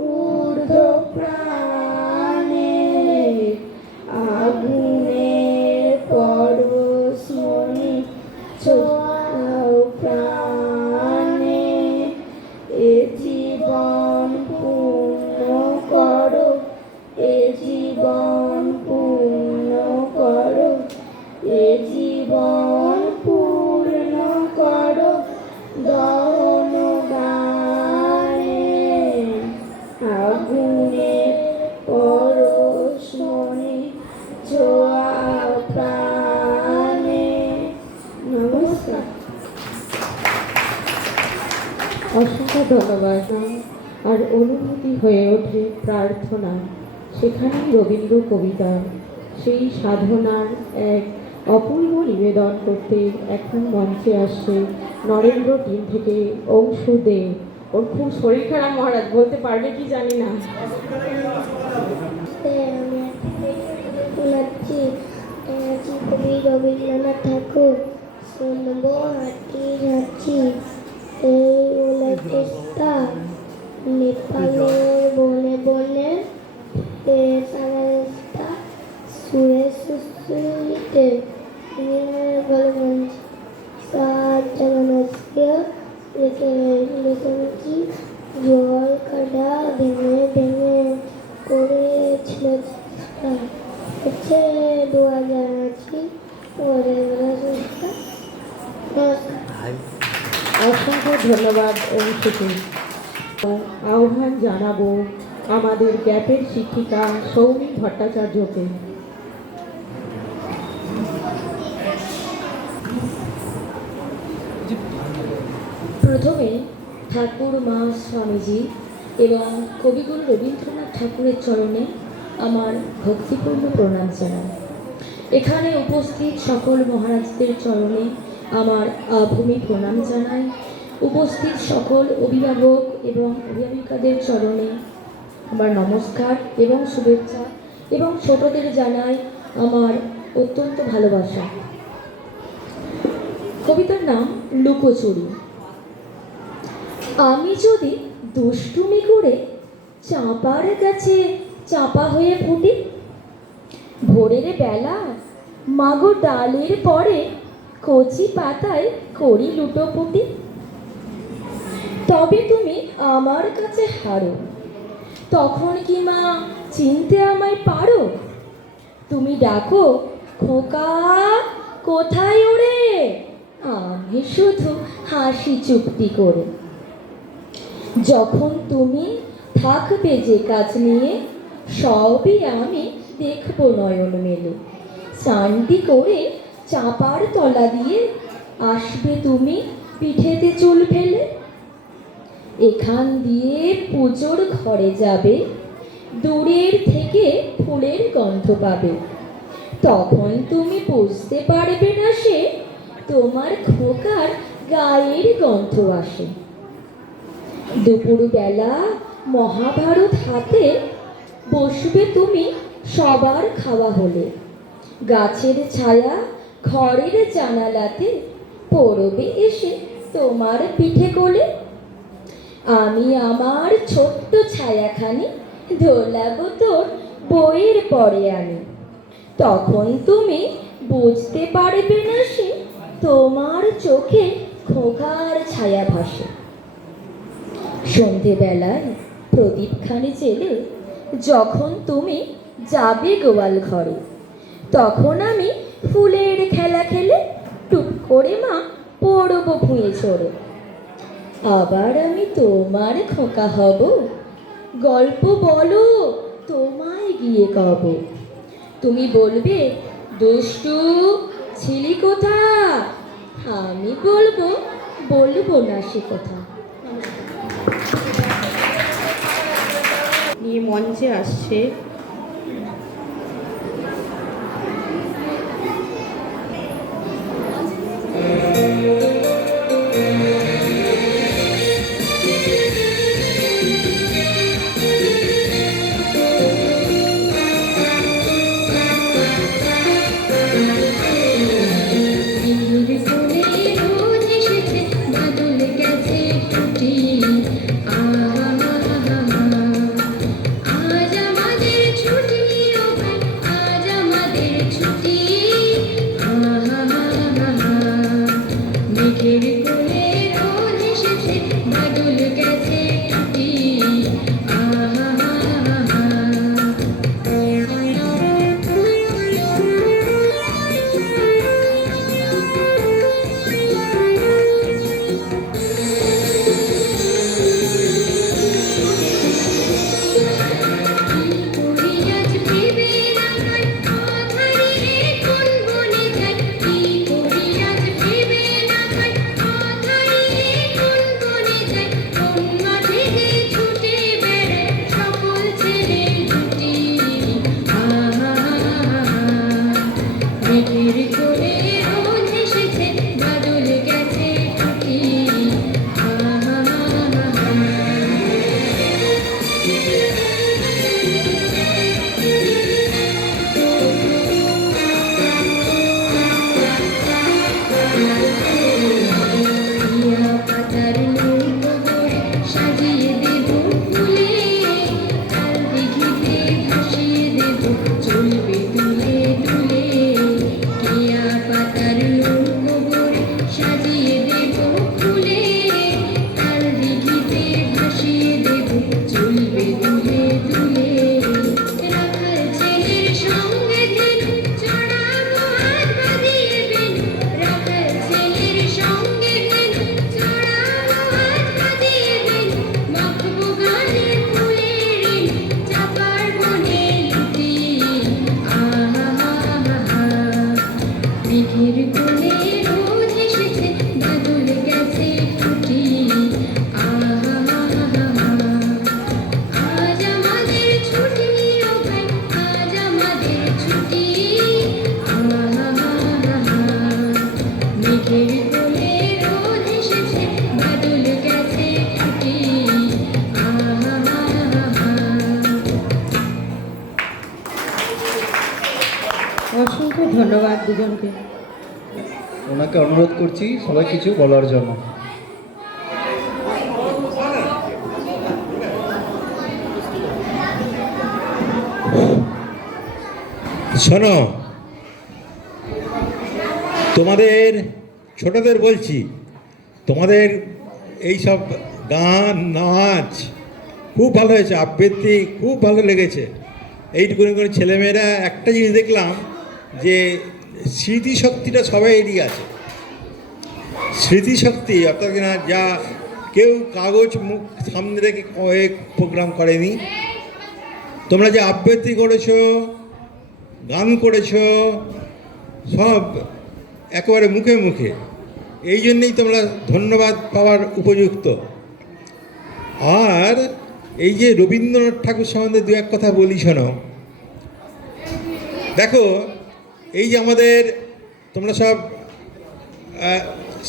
ঊর্ধ্ব প্রাণে। আগুনের পরশ মনে ছোঁয়াও প্রাণে, এ জীবন পূর্ণ করো, এ জীবন পূর্ণ করো, এ জীবন পূর্ণ করো দহন গানে। আগুনের পরশ মনে ছোঁয়াও প্রাণে। নমস্কার। অসংখ্য ধন্যবাদ। আর অনুভূতি হয়ে ওঠে প্রার্থনা, সেখানেই রবীন্দ্র কবিতা সেই সাধনার এক অপূর্ব নিবেদন করতে এখন মঞ্চে আসছে নরেন্দ্র টিম থেকে অংশ দে। ওর খুব শরীর খারাপ মহারাজ, বলতে পারবে কি জানি না। শোনাচ্ছি কবি রবীন্দ্রনাথ ঠাকুর। শুনবো হাঁটি যাচ্ছি এই ওলা চেষ্টা, নেপালের বনে বনে সারা রাস্তা সুরে সুরে তে বলে মঞ্চ সাত জানাচ্ছি রেখেছি জল কাটা ভেঙে ভেঙে করেছিল হচ্ছে 2008 পরে নমস্কার। অসংখ্য ধন্যবাদ অংশুকে। আহ্বান জানাবো আমাদের গ্যাপের শিক্ষিকা সৌমি ভট্টাচার্যকে। প্রথমে ঠাকুর মা স্বামীজি এবং কবিগুরু রবীন্দ্রনাথ ঠাকুরের চরণে আমার ভক্তিপূর্ণ প্রণাম জানাই। এখানে উপস্থিত সকল মহারাজদের চরণে আমার ভূমি প্রণাম জানাই। উপস্থিত সকল অভিভাবক এবং অভিভাবিকাদের চরণে আমার নমস্কার এবং শুভেচ্ছা, এবং ছোটদের জানাই আমার অত্যন্ত ভালোবাসা। কবিতার নাম লুকোচুরি। আমি যদি দুষ্টুমি করে চাঁপার কাছে চাপা হয়ে ফুটি, ভোরের বেলা মাগো ডালের পরে কচি পাতায় করি লুটোপুটি, তবে তুমি আমার কাছে হারো, তখন কি মা চিনতে আমায় পারো? তুমি ডাকো খোকা কোথায় ওরে, আমি শুধু হাসি চুপটি করে। যখন তুমি থাকবে যে কাজ নিয়ে, সবই আমি দেখব নয়ন মেলে। চানটি করে চাপার তলা দিয়ে আসবে তুমি পিঠেতে চুল ফেলে। এখান দিয়ে পুজোর ঘরে যাবে, দূরের থেকে ফুলের গন্ধ পাবে। তখন তুমি বুঝতে পারবে না সে তোমার খোকার গায়ের গন্ধ আসে। দুপুরবেলা মহাভারত হাতে বসবে তুমি সবার খাওয়া হলে। গাছের ছায়া ঘরের জানালাতে পড়বে এসে তোমার পিঠে কোলে। আমি আমার ছোট্ট ছায়াখানি দোলাবো তোর বইয়ের পরে আনি। তখন তুমি বুঝতে পারবে না সে তোমার চোখে খোকার ছায়া ভাসে। সন্ধেবেলায় প্রদীপখানি জেলে যখন তুমি যাবে গোয়াল ঘরে, তখন আমি ফুলের খেলা খেলে টুক করে মা পড়ব ভুঁয়ে চড়ে। আবার আমি তোমার খোকা হব, গল্প বলো তোমায় গিয়ে কব। তুমি বলবে দুষ্টু ছিলি কোথা, আমি বলবো না সে কথা। নিয়ে মঞ্চে আসছে অসংখ্য ধন্যবাদ দুজনকে। ওনাকে অনুরোধ করছি সবাই কিছু বলার জন্য। শোনো, তোমাদের ছোটদের বলছি, তোমাদের এই সব গান নাচ খুব ভালো হয়েছে, আবৃত্তি খুব ভালো লেগেছে। এইটুকুনি করে ছেলেমেয়েরা একটা জিনিস দেখলাম যে স্মৃতিশক্তিটা সবাইয়েরই আছে। স্মৃতিশক্তি অর্থাৎ কিনা যা কেউ কাগজ মুখ সামনে রেখে প্রোগ্রাম করেনি। তোমরা যে আবৃত্তি করেছো, গান করেছো, সব একেবারে মুখে মুখে, এই জন্যেই তোমরা ধন্যবাদ পাওয়ার উপযুক্ত। আর এই যে রবীন্দ্রনাথ ঠাকুর সম্বন্ধে দু এক কথা বলি শোনো। দেখো, এই যে আমাদের তোমরা সব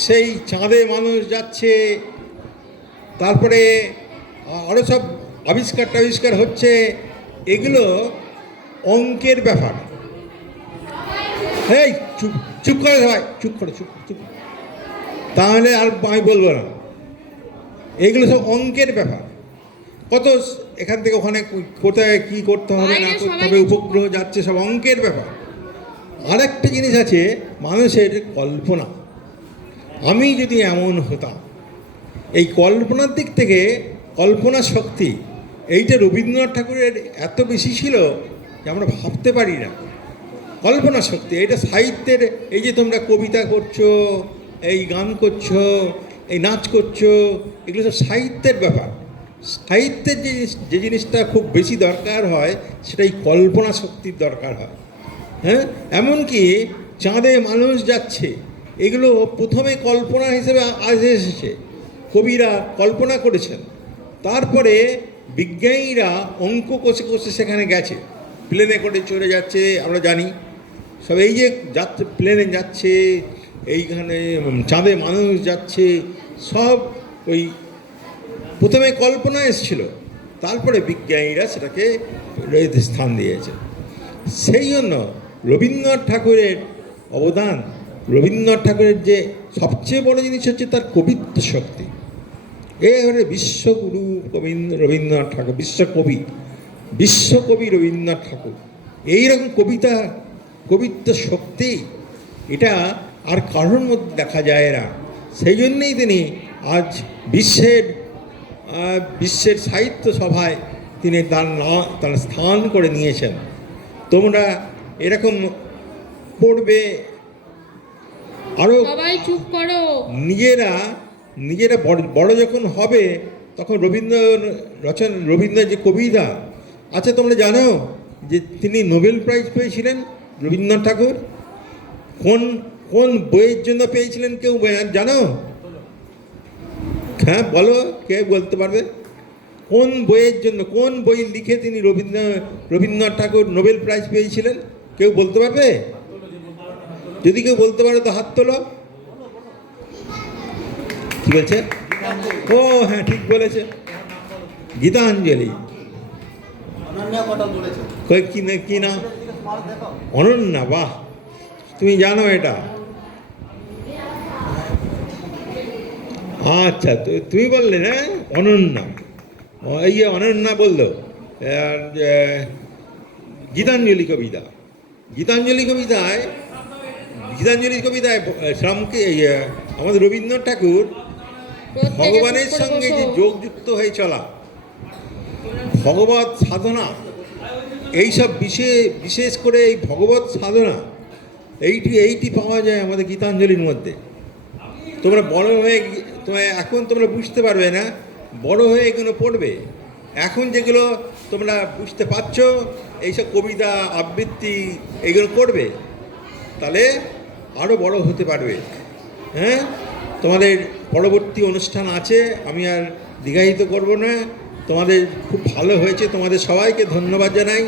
সেই চাঁদে মানুষ যাচ্ছে, তারপরে আরও সব আবিষ্কার হচ্ছে, এগুলো অঙ্কের ব্যাপার। এই চুপ চুপ করে ভাই, চুপ করে চুপ চুপ, তাহলে আর আমি বলবো না। এগুলো সব অঙ্কের ব্যাপার। কত এখান থেকে ওখানে কোথায় কী করতে হবে না করতে হবে, উপগ্রহ যাচ্ছে, সব অঙ্কের ব্যাপার। আর একটা জিনিস আছে, মানুষের কল্পনা। আমি যদি এমন হতাম, এই কল্পনার দিক থেকে কল্পনা শক্তি এইটা রবীন্দ্রনাথ ঠাকুরের এত বেশি ছিল যে আমরা ভাবতে পারি না। কল্পনা শক্তি এটা সাহিত্যের, এই যে তোমরা কবিতা করছো, এই গান করছো, এই নাচ করছো, এগুলো সব সাহিত্যের ব্যাপার। সাহিত্যের যে জিনিসটা খুব বেশি দরকার হয় সেটা এই কল্পনা শক্তির দরকার হয়। হ্যাঁ, এমনকি চাঁদে মানুষ যাচ্ছে, এগুলো প্রথমে কল্পনা হিসেবে আজ এসেছে, কবিরা কল্পনা করেছেন, তারপরে বিজ্ঞানীরা অঙ্ক কষে কষে সেখানে গেছে, প্লেনে করে চলে যাচ্ছে, আমরা জানি সব। এই যে যাচ্ছে, প্লেনে যাচ্ছে, এইখানে চাঁদে মানুষ যাচ্ছে, সব ওই প্রথমে কল্পনা এসেছিল, তারপরে বিজ্ঞানীরা সেটাকে স্থান দিয়েছে। সেই জন্য রবীন্দ্রনাথ ঠাকুরের অবদান, রবীন্দ্রনাথ ঠাকুরের যে সবচেয়ে বড় জিনিস হচ্ছে তার কবিত্ব শক্তি। এবারে বিশ্বগুরু রবীন্দ্রনাথ ঠাকুর, বিশ্বকবি রবীন্দ্রনাথ ঠাকুর। এইরকম কবিত্ব শক্তি এটা আর কারোর মধ্যে দেখা যায় না। সেই জন্যেই তিনি আজ বিশ্বের সাহিত্য সভায় তিনি তার স্থান করে নিয়েছেন। তোমরা এরকম পড়বে, আরও চুপ করো। নিজেরা বড় যখন হবে তখন রবীন্দ্রের যে কবিতা আছে, তোমরা জানো যে তিনি নোবেল প্রাইজ পেয়েছিলেন রবীন্দ্রনাথ ঠাকুর। কোন বইয়ের জন্য পেয়েছিলেন কেউ জানো? হ্যাঁ বলো, কে বলতে পারবে? কোন বইয়ের জন্য, কোন বই লিখে তিনি রবীন্দ্রনাথ ঠাকুর নোবেল প্রাইজ পেয়েছিলেন? কেউ বলতে পারবে? যদি কেউ বলতে পারে তো হাত তোলো। কি বলছে? ও হ্যাঁ, ঠিক বলেছে, গীতাঞ্জলি। কি নাম? অনন্যা। বাহ, তুমি জানো এটা? আচ্ছা, তুমি বললে না অনন্যা, এই যে অনন্যা বললো গীতাঞ্জলি কবিতায় শ্রমকে আমাদের রবীন্দ্রনাথ ঠাকুর ভগবানের সঙ্গে যে যোগযুক্ত হয়ে চলা, ভগবত সাধনা, এইসব বিশেষ করে এই ভগবত সাধনা এইটি পাওয়া যায় আমাদের গীতাঞ্জলির মধ্যে। তোমরা বড় হয়ে এখন তোমরা বুঝতে পারবে না, বড় হয়ে এগুলো পড়বে। এখন যেগুলো তোমরা বুঝতে পারছো, এইসব কবিতা আবৃত্তি এগুলো করবে, তাহলে আরও বড় হতে পারবে। হ্যাঁ, তোমাদের পরবর্তী অনুষ্ঠান আছে, আমি আর দীর্ঘায়িত করব না। তোমাদের খুব ভালো হয়েছে, তোমাদের সবাইকে ধন্যবাদ জানাই।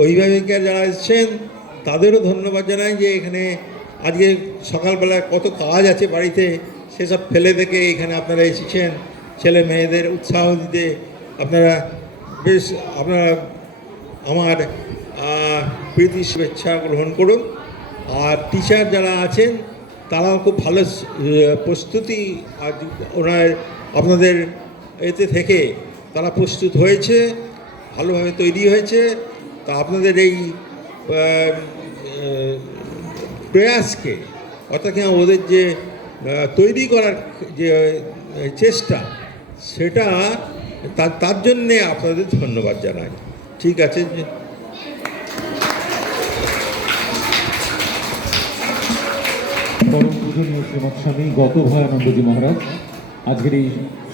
অভিভাবিকা যারা এসেছেন তাদেরও ধন্যবাদ জানাই যে এখানে আজকে সকালবেলা কত কাজ আছে বাড়িতে, সেসব ফেলে থেকে এখানে আপনারা এসেছেন ছেলে মেয়েদের উৎসাহ দিতে। আপনারা আমার প্রীতি শুভেচ্ছা গ্রহণ করুন। আর টিচার যারা আছেন তারাও খুব ভালো প্রস্তুতি আর ওনার আপনাদের এতে থেকে তারা প্রস্তুত হয়েছে, ভালোভাবে তৈরি হয়েছে। তা আপনাদের এই প্রয়াসকে অর্থাৎ ওদের যে তৈরি করার যে চেষ্টা, সেটা তার জন্যে আপনাদের ধন্যবাদ জানাই। ঠিক আছে। পরম পূজনীয় শ্রীমৎ স্বামী গত ভয়ানন্দজি মহারাজ, আজকের এই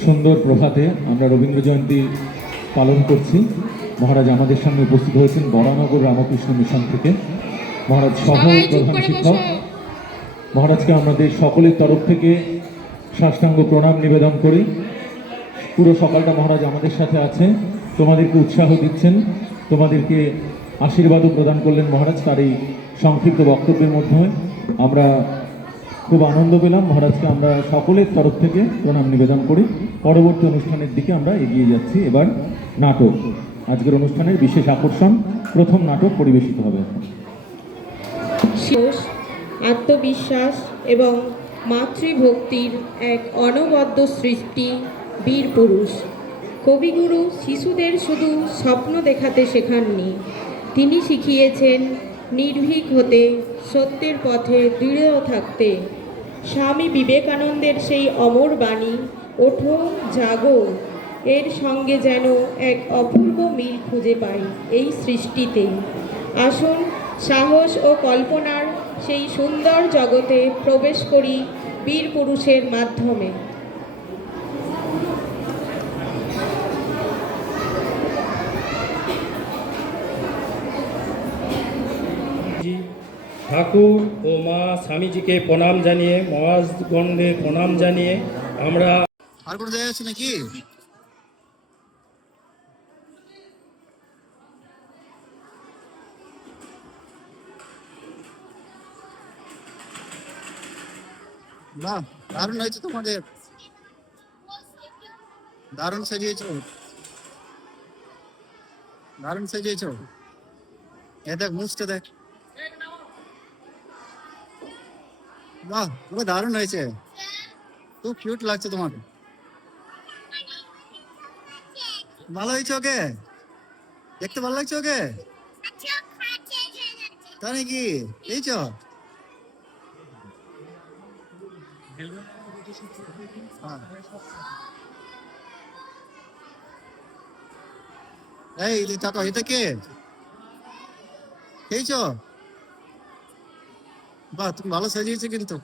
সুন্দর প্রভাতে আমরা রবীন্দ্র জয়ন্তী পালন করছি। মহারাজ আমাদের সামনে উপস্থিত হয়েছেন বরানগর রামকৃষ্ণ মিশন থেকে। মহারাজ সহ প্রধান শিক্ষক। মহারাজকে আমাদের সকলের তরফ থেকে সাষ্টাঙ্গ প্রণাম নিবেদন করি। পুরো সকালটা মহারাজ আমাদের সাথে আছে, তোমাদেরকে উৎসাহ দিচ্ছেন, তোমাদেরকে আশীর্বাদও প্রদান করলেন মহারাজ। তার এই সংক্ষিপ্ত বক্তব্যের মাধ্যমে আমরা খুব আনন্দ পেলাম। মহারাজকে আমরা সকলের তরফ থেকে প্রণাম নিবেদন করি। পরবর্তী অনুষ্ঠানের দিকে আমরা এগিয়ে যাচ্ছি। এবার নাটক, আজকের অনুষ্ঠানের বিশেষ আকর্ষণ, প্রথম নাটক পরিবেশিত হবে। আত্মবিশ্বাস এবং মাতৃভক্তির এক অনবদ্য সৃষ্টি বীর পুরুষ। কবিগুরু শিশুদের শুধু স্বপ্ন দেখাতে শেখাননি, তিনি শিখিয়েছেন নির্ভীক হতে, সত্যের পথে দৃঢ় থাকতে। স্বামী বিবেকানন্দের সেই অমর বাণী ওঠো জাগো, এর সঙ্গে যেন এক অপূর্ব মিল খুঁজে পাই এই সৃষ্টিতে। আসুন সাহস ও কল্পনার সেই সুন্দর জগতে প্রবেশ করি বীর পুরুষের মাধ্যমে। ঠাকুর ও মা স্বামীজিকে প্রণাম জানিয়ে, মহাজগণকে প্রণাম জানিয়ে আমরা আর কোনো জায়গা আছে নাকি? বাহ, দারুণ হয়েছে তোমাদের, দারুণ সাজিয়েছ, দারুণ সাজিয়েছ। এ দেখ মুছতে দেখ, বাহ পুরো দারুণ হয়েছে, খুব কিউট লাগছে তোমাকে। ভালো হয়েছে, ওকে দেখতে ভালো লাগছে ওকে, তাই নাকি? এই চ এই টাকা এটা কে? খেয়েছ? বাহ, তুমি ভালো সাজিয়েছো কিন্তু।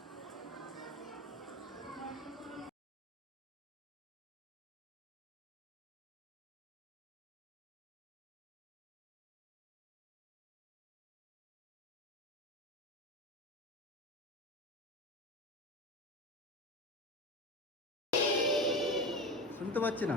শুনতে পাচ্ছি না।